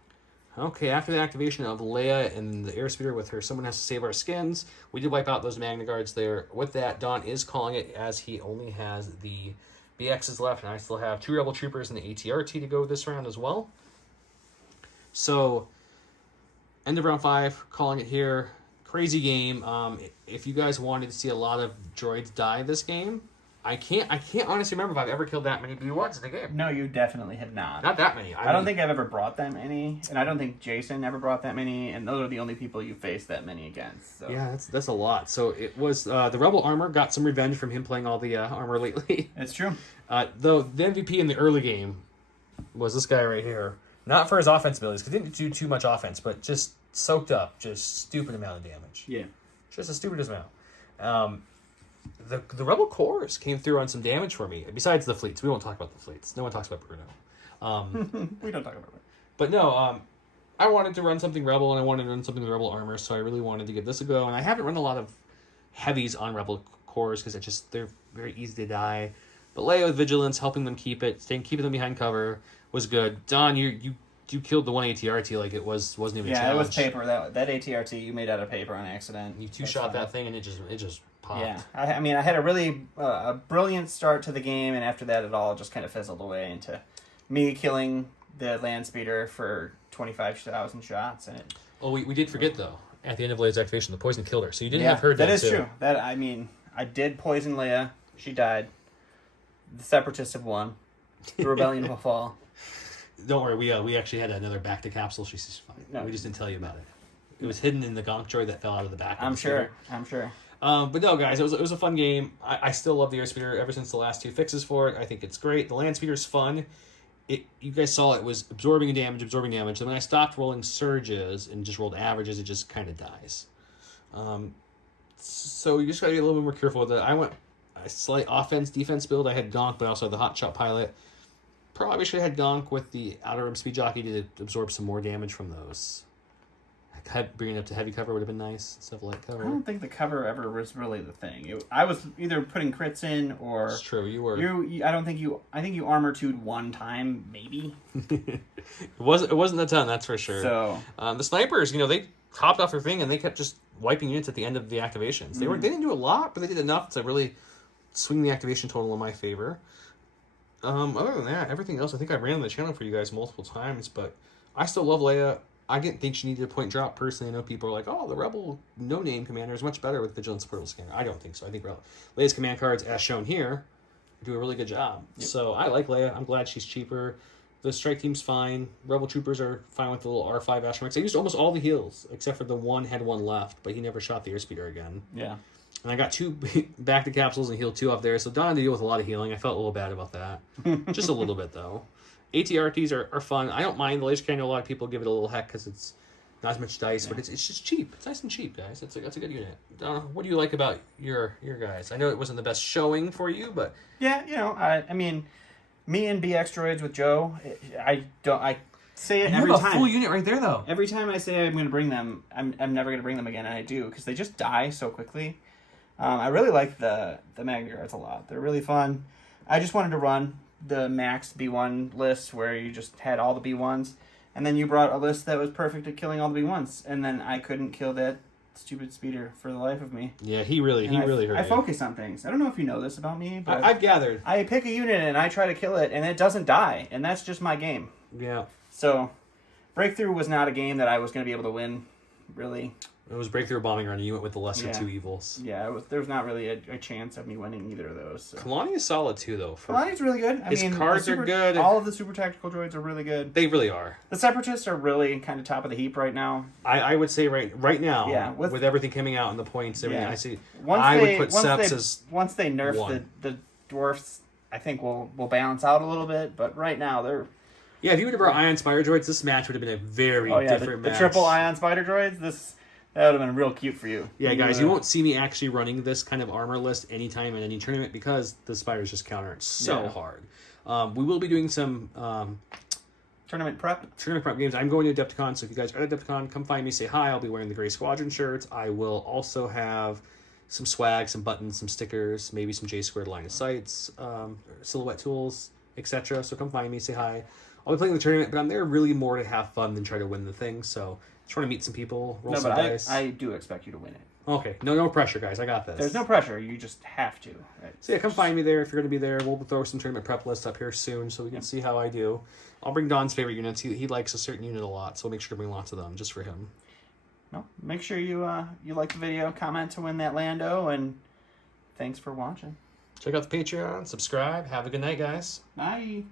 Okay, after the activation of Leia and the airspeeder with her, someone has to save our skins. We did wipe out those Magna Guards there. With that, Don is calling it, as he only has the BXs left, and I still have 2 Rebel Troopers and the ATRT to go this round as well. So, end of round 5, calling it here. Crazy game. If you guys wanted to see a lot of droids die this game, I can't honestly remember if I've ever killed that many B1s in the game. No, you definitely have not. Not that many. I don't think I've ever brought that many, and I don't think Jason ever brought that many, and those are the only people you faced that many against. So. Yeah, that's a lot. So it was the Rebel armor got some revenge from him playing all the armor lately. It's true. Though the MVP in the early game was this guy right here. Not for his offense abilities, because he didn't do too much offense, but just soaked up just stupid amount of damage. Yeah. Just the stupidest amount. The Rebel cores came through on some damage for me. Besides the fleets, we won't talk about the fleets. No one talks about Bruno. We don't talk about it. But no, I wanted to run something Rebel, and I wanted to run something with Rebel armor, so I really wanted to give this a go. And I haven't run a lot of heavies on Rebel cores because they're very easy to die. But Leia with Vigilance, helping them keeping them behind cover was good. Don, you killed the one ATRT like it wasn't even a challenge. Yeah, it was paper. That ATRT you made out of paper on accident. You two-shot that thing and it just popped. Yeah, I mean, I had a really a brilliant start to the game, and after that, it all just kind of fizzled away into me killing the land speeder for 25,000 shots. And it. Oh, we did forget though. At the end of Leia's activation, the poison killed her. So you didn't have her. That is true. I mean, I did poison Leia. She died. The Separatists have won. The rebellion will fall. Don't worry, we actually had another back to capsule. She's fine. No. We just didn't tell you about it. It was hidden in the gonk droid that fell out of the back. I'm sure. But no, guys, it was a fun game. I still love the airspeeder ever since the last two fixes for it. I think it's great. The land speeder's fun. You guys saw it was absorbing damage. And when I stopped rolling surges and just rolled averages, it just kind of dies. So you just got to be a little bit more careful with it. I went a slight defense build. I had Gonk, but I also had the Hot Shot Pilot. Probably should have had Gonk with the Outer Rim Speed Jockey to absorb some more damage from those. Bringing it up to heavy cover would have been nice instead of light cover. I don't think the cover ever was really the thing. I was either putting crits in or... It's true, you were. I think you armor 2'd one time, maybe. It wasn't a ton, that's for sure. So the snipers, they hopped off their thing and they kept just wiping units at the end of the activations. They didn't do a lot, but they did enough to really swing the activation total in my favor. Other than that, everything else, I think I ran on the channel for you guys multiple times, but I still love Leia. I didn't think she needed a point drop personally. I know people are like, oh, the Rebel no-name commander is much better with Vigilance Portal Scanner. I don't think so. I think Leia's command cards, as shown here, do a really good job. Yep. So I like Leia. I'm glad she's cheaper. The strike team's fine. Rebel troopers are fine with the little R5 asterisks. I used almost all the heals, except for the one had one left, but he never shot the airspeeder again. Yeah. And I got 2 back to capsules and healed 2 off there, so Don had to deal with a lot of healing. I felt a little bad about that. Just a little bit, though. ATRTs are fun. I don't mind the laser cannon. A lot of people give it a little heck because it's not as much dice, but it's just cheap. It's nice and cheap, guys. That's a good unit. What do you like about your guys? I know it wasn't the best showing for you, but yeah, I mean, me and BX droids with Joe, I say it every time. You have a full unit right there, though. Every time I say I'm going to bring them, I'm never going to bring them again, and I do because they just die so quickly. I really like the Magna Guards a lot. They're really fun. I just wanted to run the max B1 list where you just had all the B1s, and then you brought a list that was perfect at killing all the B1s, and then I couldn't kill that stupid speeder for the life of me. Yeah, he really hurt I focus on things. I don't know if you know this about me, but I've gathered. I pick a unit and I try to kill it, and it doesn't die, and that's just my game. Yeah. So, Breakthrough was not a game that I was going to be able to win, really. It was Breakthrough Bombing Run, and you went with the lesser 2 evils. Yeah, there was not really a chance of me winning either of those. So. Kalani is solid, too, though. Kalani's really good. His cards are good. All of the super tactical droids are really good. They really are. The Separatists are really kind of top of the heap right now. I would say right now, yeah, with everything coming out and the points, everything, I see. Once they nerf one. the dwarfs, I think will balance out a little bit. But right now they're... Yeah, if you would have brought Ion Spider Droids, this match would have been a very different match. The triple Ion Spider Droids, that would have been real cute for you. Yeah, guys, you won't see me actually running this kind of armor list anytime in any tournament because the spiders just counter it so hard. We will be doing some tournament prep games. I'm going to Adepticon, so if you guys are at Adepticon, come find me, say hi. I'll be wearing the Gray Squadron shirts. I will also have some swag, some buttons, some stickers, maybe some J-squared line of sights, silhouette tools, etc. So come find me, say hi. I'll be playing the tournament, but I'm there really more to have fun than try to win the thing, so... Trying to meet some people, roll some dice. I do expect you to win it. Okay. No pressure, guys. I got this. There's no pressure. You just have to. So yeah, come find me there if you're going to be there. We'll throw some tournament prep lists up here soon so we can see how I do. I'll bring Don's favorite units. He likes a certain unit a lot, so we'll make sure to bring lots of them just for him. No, make sure you like the video, comment to win that Lando, and thanks for watching. Check out the Patreon, subscribe. Have a good night, guys. Bye.